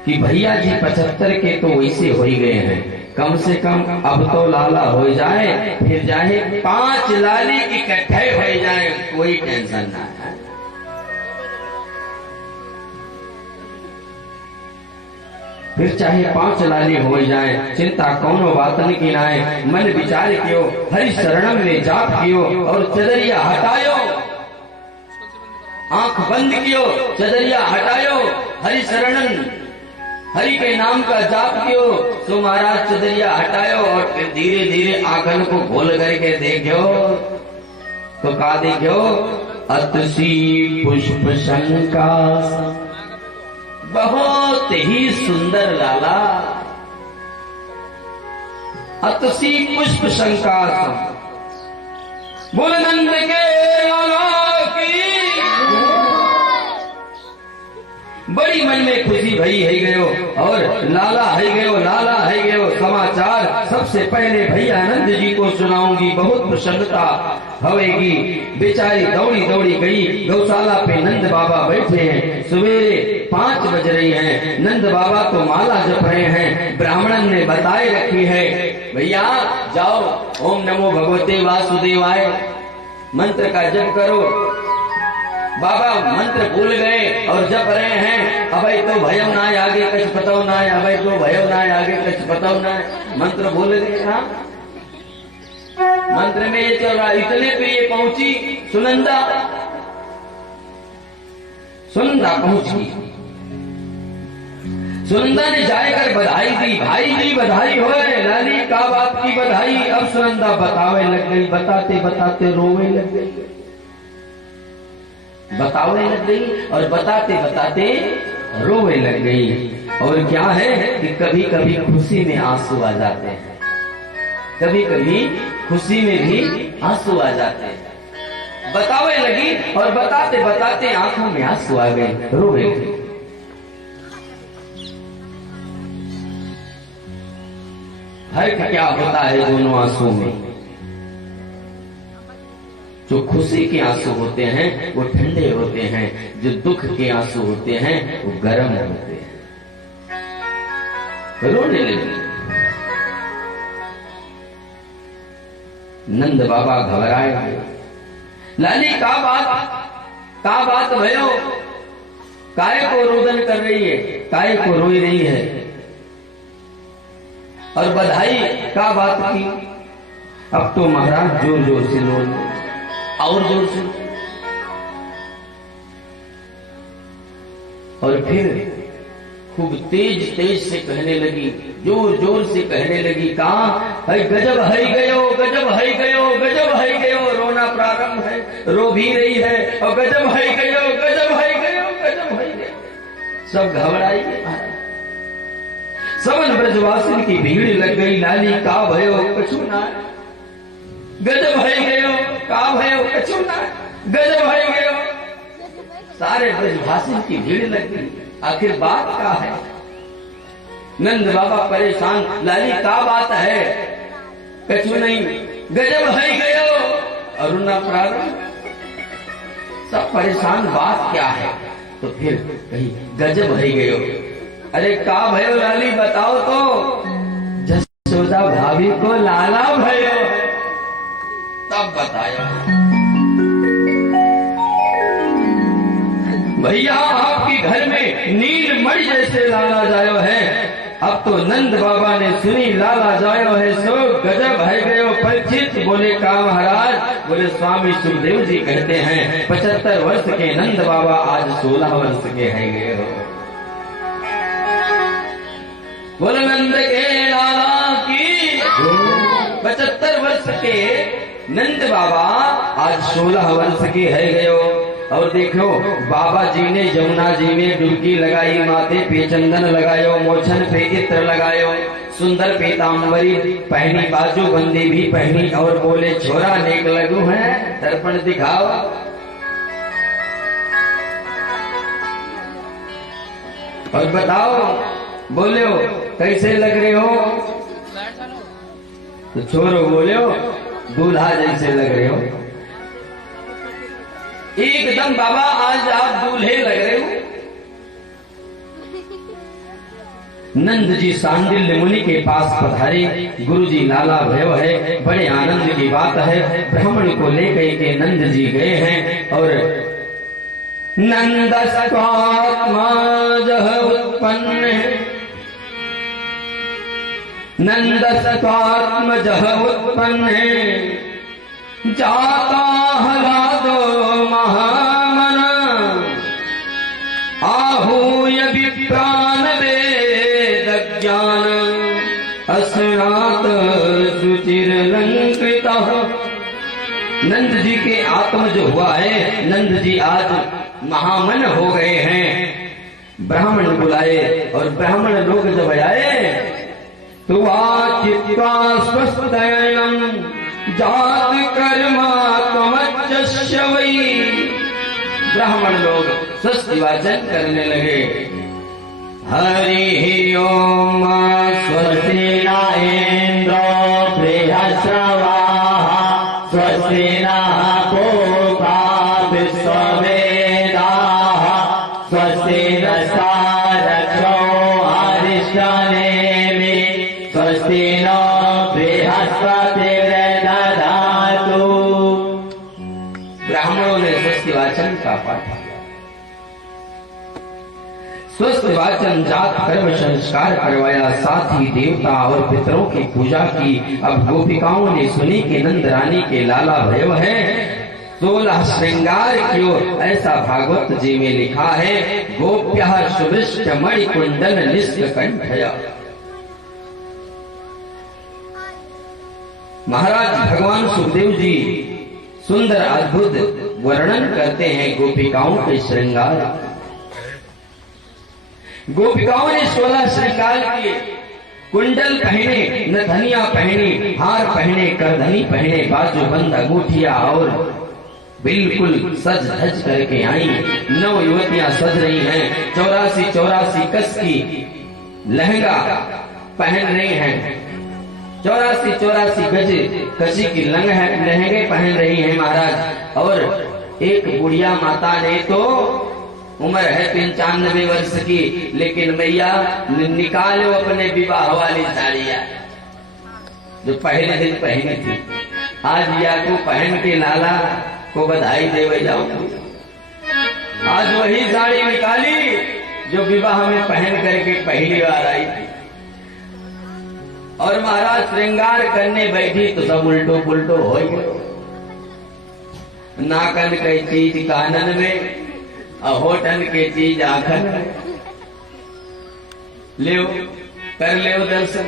कि भैया जी 75 के तो वैसे हो ही गए हैं, कम से कम अब तो लाला हो जाए, फिर चाहे 5 लाली इकट्ठे हो जाए, कोई टेंशन ना है। फिर चाहे 5 लाली हो जाए, चिंता कौनो बात नहीं की नाए। मन विचार कियो, हरि शरणम में जाप कियो और चदरिया हटायो। आंख बंद कियो, चदरिया हटायो, हरि शरणन, हरि के नाम का जाप कियो। तो महाराज चदरिया हटायो और फिर धीरे धीरे आंखन को खोल करके देखो तो का देखो, अतसी पुष्प शंका, बहुत ही सुंदर लाला। अतसी पुष्प शंका, बोल नंद के लाला की। बड़ी मन में खुशी भई है गयो और लाला है गयो, लाला है गयो। समाचार सबसे पहले भैया नंद जी को सुनाऊंगी, बहुत प्रसन्नता होगी। बेचारी दौड़ी दौड़ी गई। गौशाला पे नंद बाबा बैठे हैं। सवेरे 5 बज रही हैं। नंद बाबा तो माला जप रहे हैं। ब्राह्मणन ने बताए रखी है, भैया जाओ ओम नमो भगवते वासुदेवाय मंत्र का जप करो। बाबा मंत्र भूल गए और जप रहे हैं, अभय तो भयम ना आगे कुछ बताओ ना, अभय तो भयम ना आगे कुछ बताओ ना। मंत्र भूल गए। हाँ, मंत्र में ये चल रहा। इतने पे ये पहुंची सुनंदा। सुनंदा पहुंची। सुनंदा ने जाकर बधाई दी, भाई जी बधाई हो, लाली का बात की बधाई। अब सुनंदा बतावे लग गई, बताते बताते रोवे लग गई, बतावे लग गई और बताते बताते रोवे लग गई। और क्या है कि कभी कभी खुशी में आंसू आ जाते हैं, कभी कभी खुशी में भी आंसू आ जाते हैं। बतावे लगी और बताते बताते आंखों में आंसू आ गए, रोवे लगी। फर्क क्या होता है दोनों आंसू में? जो खुशी के आंसू होते हैं वो ठंडे होते हैं, जो दुख के आंसू होते हैं वो गर्म होते हैं। रोने लगी। नंद बाबा घबराए, लाली का बात भयो, काय को रोदन कर रही है, काय को रोई रही है, और बधाई का बात की। अब तो महाराज जोर जोर से रोने, और जोर से, और फिर खूब तेज तेज से कहने लगी, जोर जोर से कहने लगी, कहा है गजब है गयो, गजब है गयो, गजब है गयो, रोना प्रारंभ है, रो भी रही है, और गजब है गयो, गजब है गयो, गजब है गयो। सब घबराई, सबन ब्रजवासिन की भीड़ लग गई। लाली का भयो कछु ना, गजब है गयो, का भयो कछु ना, गजब है गयो। सारे ब्रजवासिन की भीड़ लग गई, आखिर बात क्या है। नंद बाबा परेशान, लाली का बात है, कछु नहीं, गजब है गयो, अरुणा प्रारंभ। सब परेशान, बात क्या है। तो फिर कही गजब है गयो। अरे का भयो लाली बताओ तो। जसोदा भाभी को लाला भयो है, तब बताया। भैया आपके घर में नीलमणि जैसे लाला जायो है। अब तो नंद बाबा ने सुनी लाला जायो है, सो गजब है गयो। परिचित बोले का महाराज, बोले स्वामी सुखदेव जी कहते हैं 75 वर्ष के नंद बाबा आज 16 वर्ष के है गए हो। बोले नंद के लाला की 75 वर्ष के नंद बाबा आज 16 वर्ष के है गयो। और देखो बाबा जी ने यमुना जी में डुबकी लगाई, माथे पे चंदन लगायो, मोछन पे इत्र लगायो, सुंदर पीताम्बरी पहनी, बाजू बंदी भी पहनी, और बोले छोरा नेक लगू है, दर्पण दिखाओ। और बताओ, बोले हो कैसे लग रहे हो। तो छोरो बोले हो दूल्हा जैसे लग रहे हो। एकदम बाबा आज आप दूल्हे लग रहे हो। नंद जी सांडिल्य मुनि के पास पधारे, गुरु जी लाला भयो है, बड़े आनंद की बात है। ब्राह्मण को लेकर के नंद जी गए हैं, और नंद स्वात्मा जह उत्पन्न, नंद स्वात्म जह उत्पन्न, जाता हलादो महामन, आहूय विप्रान वेद ज्ञान, अस्नात सुचिरलंकृत। नंद जी के आत्म जो हुआ है, नंद जी आज महामन हो गए हैं। ब्राह्मण बुलाए, और ब्राह्मण लोग जब आए तो चित्वा स्वस्थयनम जात कर्मा त्वमज्जस्य वै। ब्राह्मण लोग स्वस्थ वाचन करने लगे। हरि ओम स्वस्ति न इंद्रो बृहस्रवाः, स्वस्ति नः पूषा विश्ववेदाः, स्वस्ति नस्तारक्षो अरिष्टनेमि, स्वस्ति नो बृहस्पतिर्दधातु। ब्राह्मणों ने स्वस्ति वाचन का पाठ किया। स्वस्थ वाचन जात कर्म संस्कार करवाया, साथ ही देवता और पितरों की पूजा की। अब गोपिकाओं ने सुनी कि नंद रानी के लाला भैव है, 16 श्रृंगार कियो, ऐसा भागवत जी में लिखा है। गोप्यः सुवृष्ट मणि कुंडल निष्कंठया। महाराज भगवान सुखदेव जी सुंदर अद्भुत वर्णन करते हैं गोपिकाओं के श्रृंगार। गोपिकाओं ने 16 श्रृंगार किए, कुंडल पहने, नथनिया पहने, हार पहने, करधनी पहने, बाजूबंद अंगूठिया, और बिल्कुल सज धज करके आई। 9 युवतियां सज रही हैं, 84 कस की लहंगा पहन रही हैं, 84 गज कसी की लहंगे पहन रही हैं महाराज। और एक बुढ़िया माता ने तो उम्र है 95 वर्ष की, लेकिन मैया निकालो अपने विवाह वाली साड़ियां जो पहले दिन पहनी थी। आज या को पहन के लाला को बधाई देवे जाओ। आज वही साड़ी निकाली जो विवाह में पहन करके पहली बार आई थी। और महाराज श्रृंगार करने बैठी तो सब उल्टो पुल्टो हो गए। नाकन की चीज कानन में, होठन के चीज आंखन में। ले कर ले दर्शन,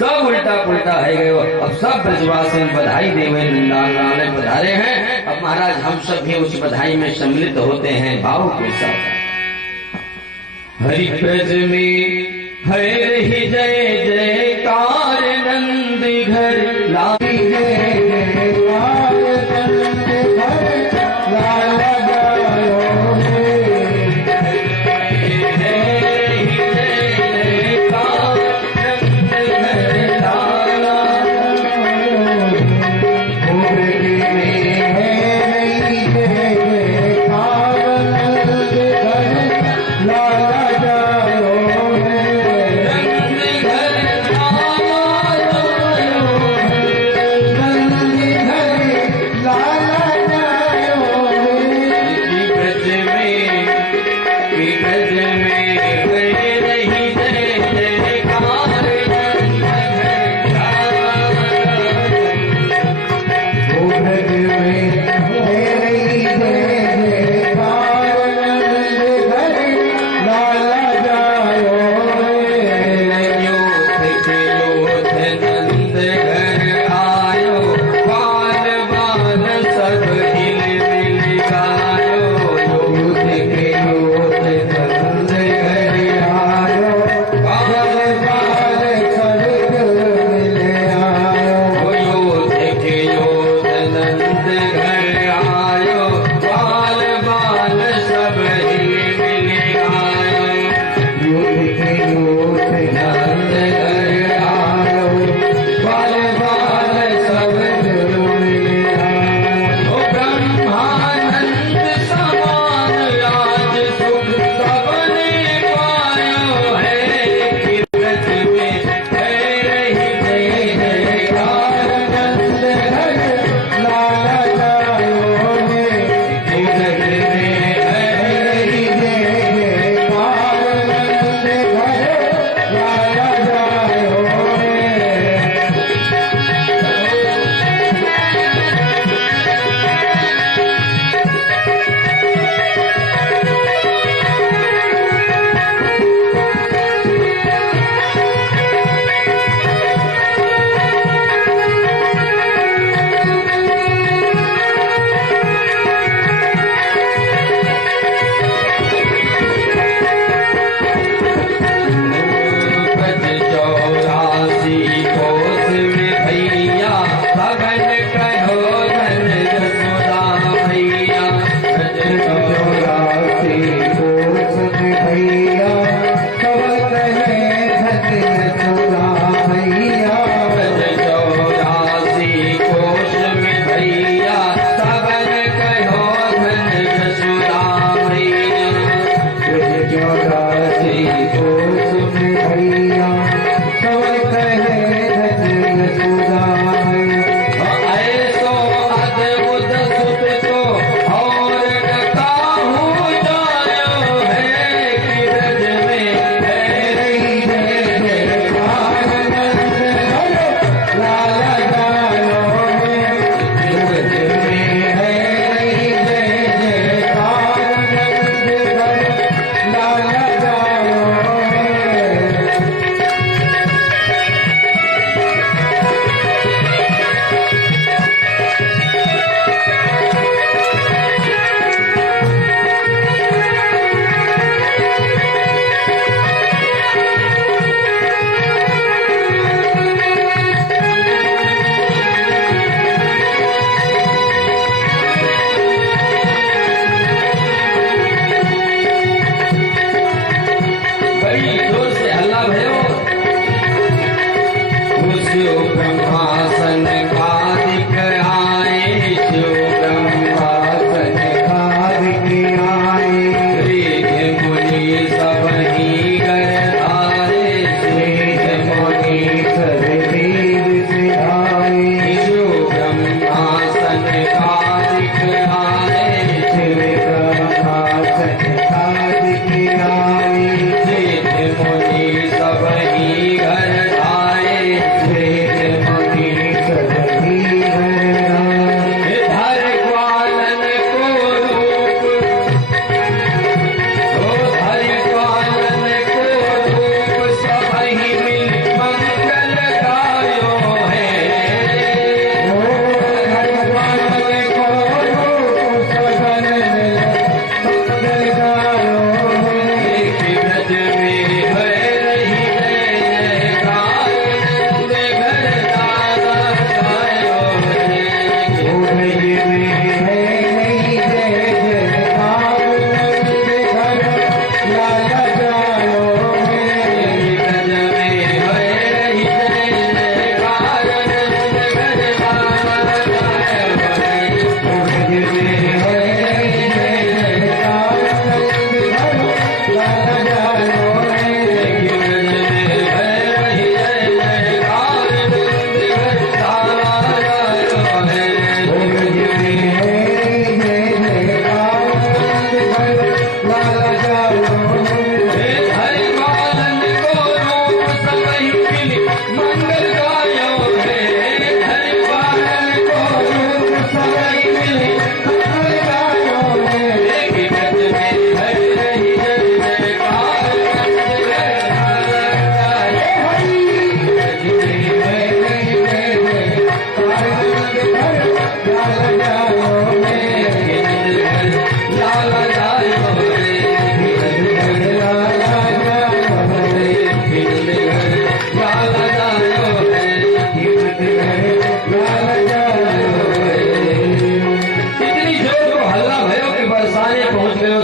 सब उल्टा पुल्टा है गए। अब सब ब्रजवासी बधाई देवे नंदाल लाल बधारे हैं। अब महाराज हम सब भी उस बधाई में सम्मिलित होते हैं भाव के साथ। हरि ब्रज में है रही जय जयकार, नंद घर लाई जय जयकार, नंद घर लाला जायो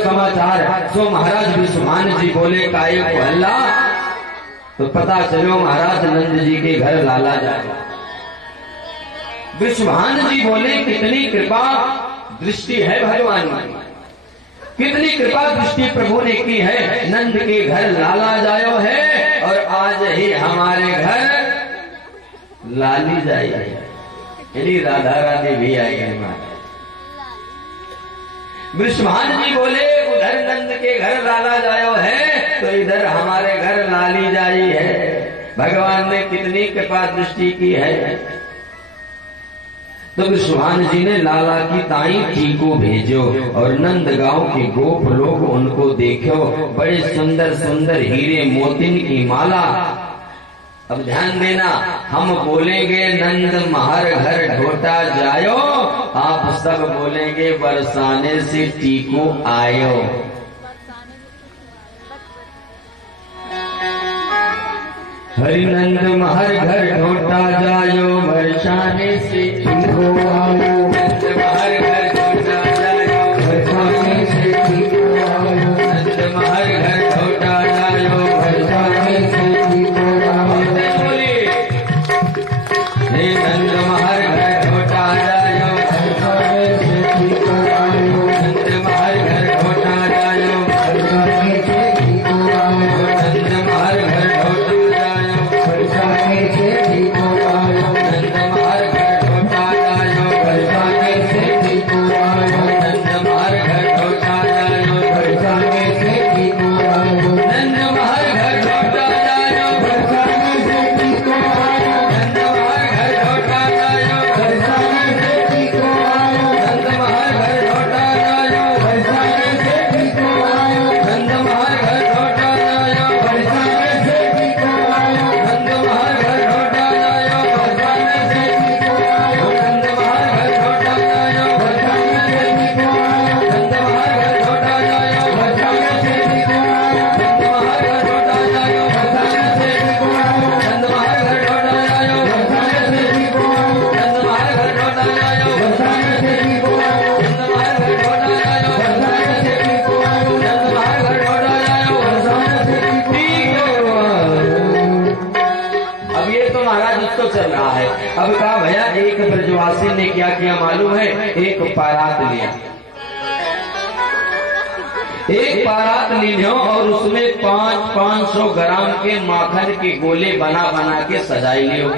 समाचार। सो महाराज विश्वभान जी बोले काये को हल्ला, तो पता चलो महाराज नंद जी के घर लाला जाए। विश्वभान जी बोले कितनी कृपा दृष्टि है भगवान की, कितनी कृपा दृष्टि प्रभु ने की है। नंद के घर लाला जायो है और आज ही हमारे घर लाली जाई है, यानी राधा रानी भी आई है हमारे। विश्वभान जी बोले उधर नंद के घर लाला जायो है तो इधर हमारे घर लाली जाई है। भगवान ने कितनी कृपा दृष्टि की है। तो विश्वभान जी ने लाला की ताई टीको भेजो और नंद गांव के गोप लोग उनको देखो, बड़े सुंदर सुंदर हीरे मोतिन की माला। अब ध्यान देना, हम बोलेंगे नंद महर घर ढोटा जायो, आप सब बोलेंगे बरसाने से टीको आयो। हरि नंद महर घर ढोटा जायो, बरसाने से टीको आयो। नंद महर घर ढोटा जायो, बरसाने से टीको आयो। नंद महर घर ढोटा जायो, बरसाने से टीको आयो। नंद महर घर ढोटा जायो, बरसाने से टीको आयो। नंद महर घर ढोटा जायो, बरसाने से टीको आयो। नंद महर घर ढोटा जायो, बरसाने से टीको आयो। नंद महर घर ढोटा जायो, बरसाने से टीको आयो। नंद महर घर ढोटा जायो, बरसाने से टीको आयो। नंद महर घर ढोटा जायो, बरसाने से टीको आयो। नंद महर घर ढोटा जायो, बरसाने से टीको आयो। नंद महर घर ढोटा जायो, बरसाने से टीको आयो। नंद महर घर ढोटा जायो, बरसाने से टीको आयो। नंद महर घर ढोटा जायो, बरसाने से टीको आयो। नंद महर घर ढोटा जायो, बरसाने से टीको आयो। नंद महर घर ढोटा जायो, बरसाने से टीको आयो। नंद महर घर ढोटा जायो, बरसाने से टीको आयो। नंद महर घर ढोटा जायो, बरसाने से टीको आयो। नंद महर घर ढोटा जायो, बरसाने से टीको आयो। नंद महर घर ढोटा जायो, बरसाने से टीको आयो। नंद महर घर ढोटा जायो, बरसाने से टीको आयो। अब ये तो महाराज उत्सव चल रहा है। अब कहा भैया एक ब्रजवासी ने क्या किया मालूम है, एक पारात लिया, एक पारात लियो और उसमें 500 ग्राम के माखन के गोले बना बना के सजाई लियो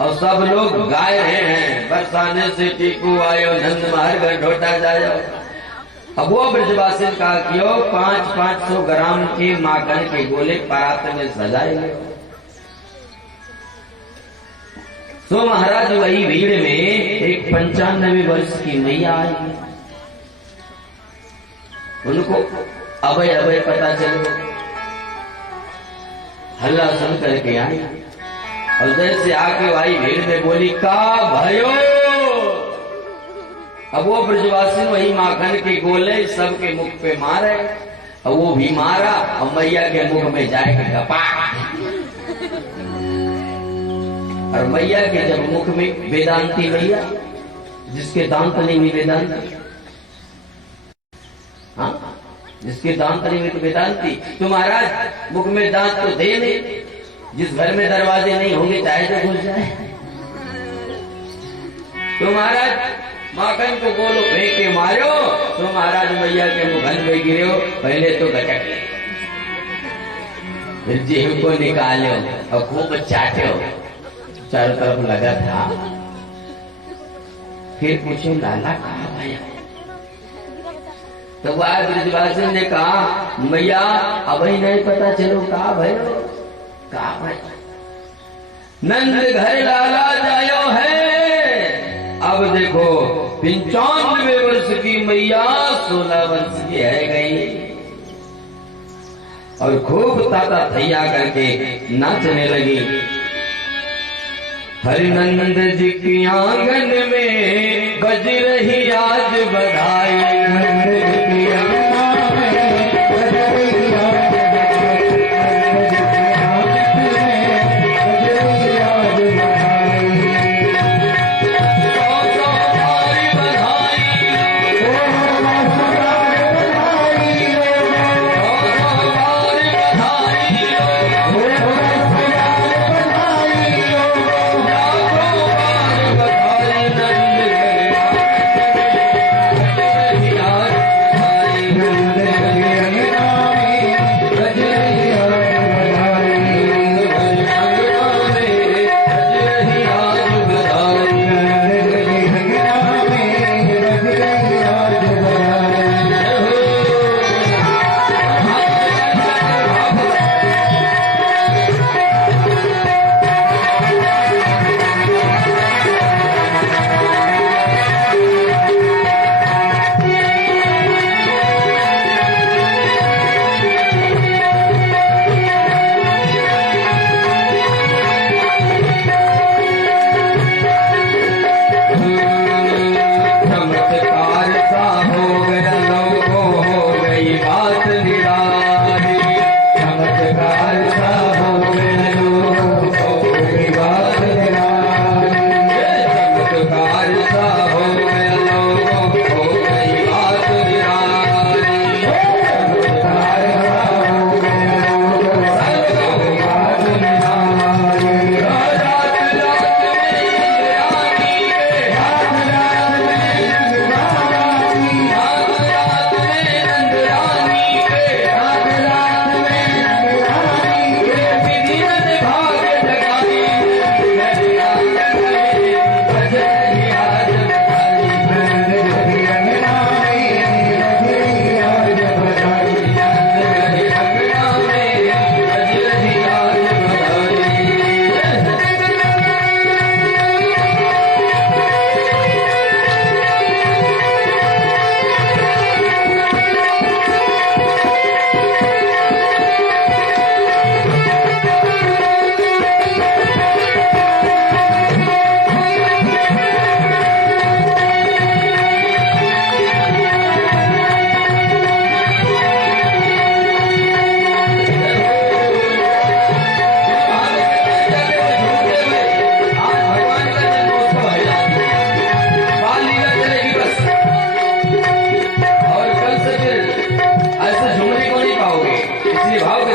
और सब लोग गाय रहे हैं बरसाने से टीकू आयो, नंद महर घर ढोटा जायो। अब वो ब्रजवासी ने कहा कि 500 ग्राम के माखन के गोले पारात में सजाए लियो। तो महाराज वही भीड़ में एक 95 वर्ष की मैया आई, उनको अभय अभय पता चलो, हल्ला सुन करके आई और जैसे आके भाई भीड़ में बोली का भयो। अब वो ब्रजवासी वही माखन के गोले सबके मुख पे मारे और वो भी मारा और मैया के मुख में जाएगा गपा। और मैया के जब मुख में वेदांती मैया जिसके दांत नहीं हुई वेदांती, हाँ जिसके दांत नहीं हुई तो वेदांती। तो महाराज मुख में दांत तो दे नहीं, जिस घर में दरवाजे नहीं होंगे चाहे तो घुस जाए। तो महाराज माखन को गोलो फेंक के मारो तो महाराज मैया के मुखन में गिरे हो, पहले तो गटक ले, फिर जेब को निकालो और खूब चाटो, चारों तरफ लगा था। फिर पूछो लाला कहाँ भैया, तो वह ब्रजवासी ने कहा मैया अभी नहीं पता चलो कहा भयो, कहा भाई नंद घर लाला जायो है। अब देखो 95 वर्ष की मैया 16 वर्ष की है गई और खूब ताता थैया करके नाचने लगी। हरिनंद जी की आंगन में बज रही आज बधाई, नंद जी की आंगन में बज रही आज बधाई, नंद जी की आंगन में बज रही आज बधाई। 100 बारी बधाई, 100 बारी बधाई, इसलिए भाव के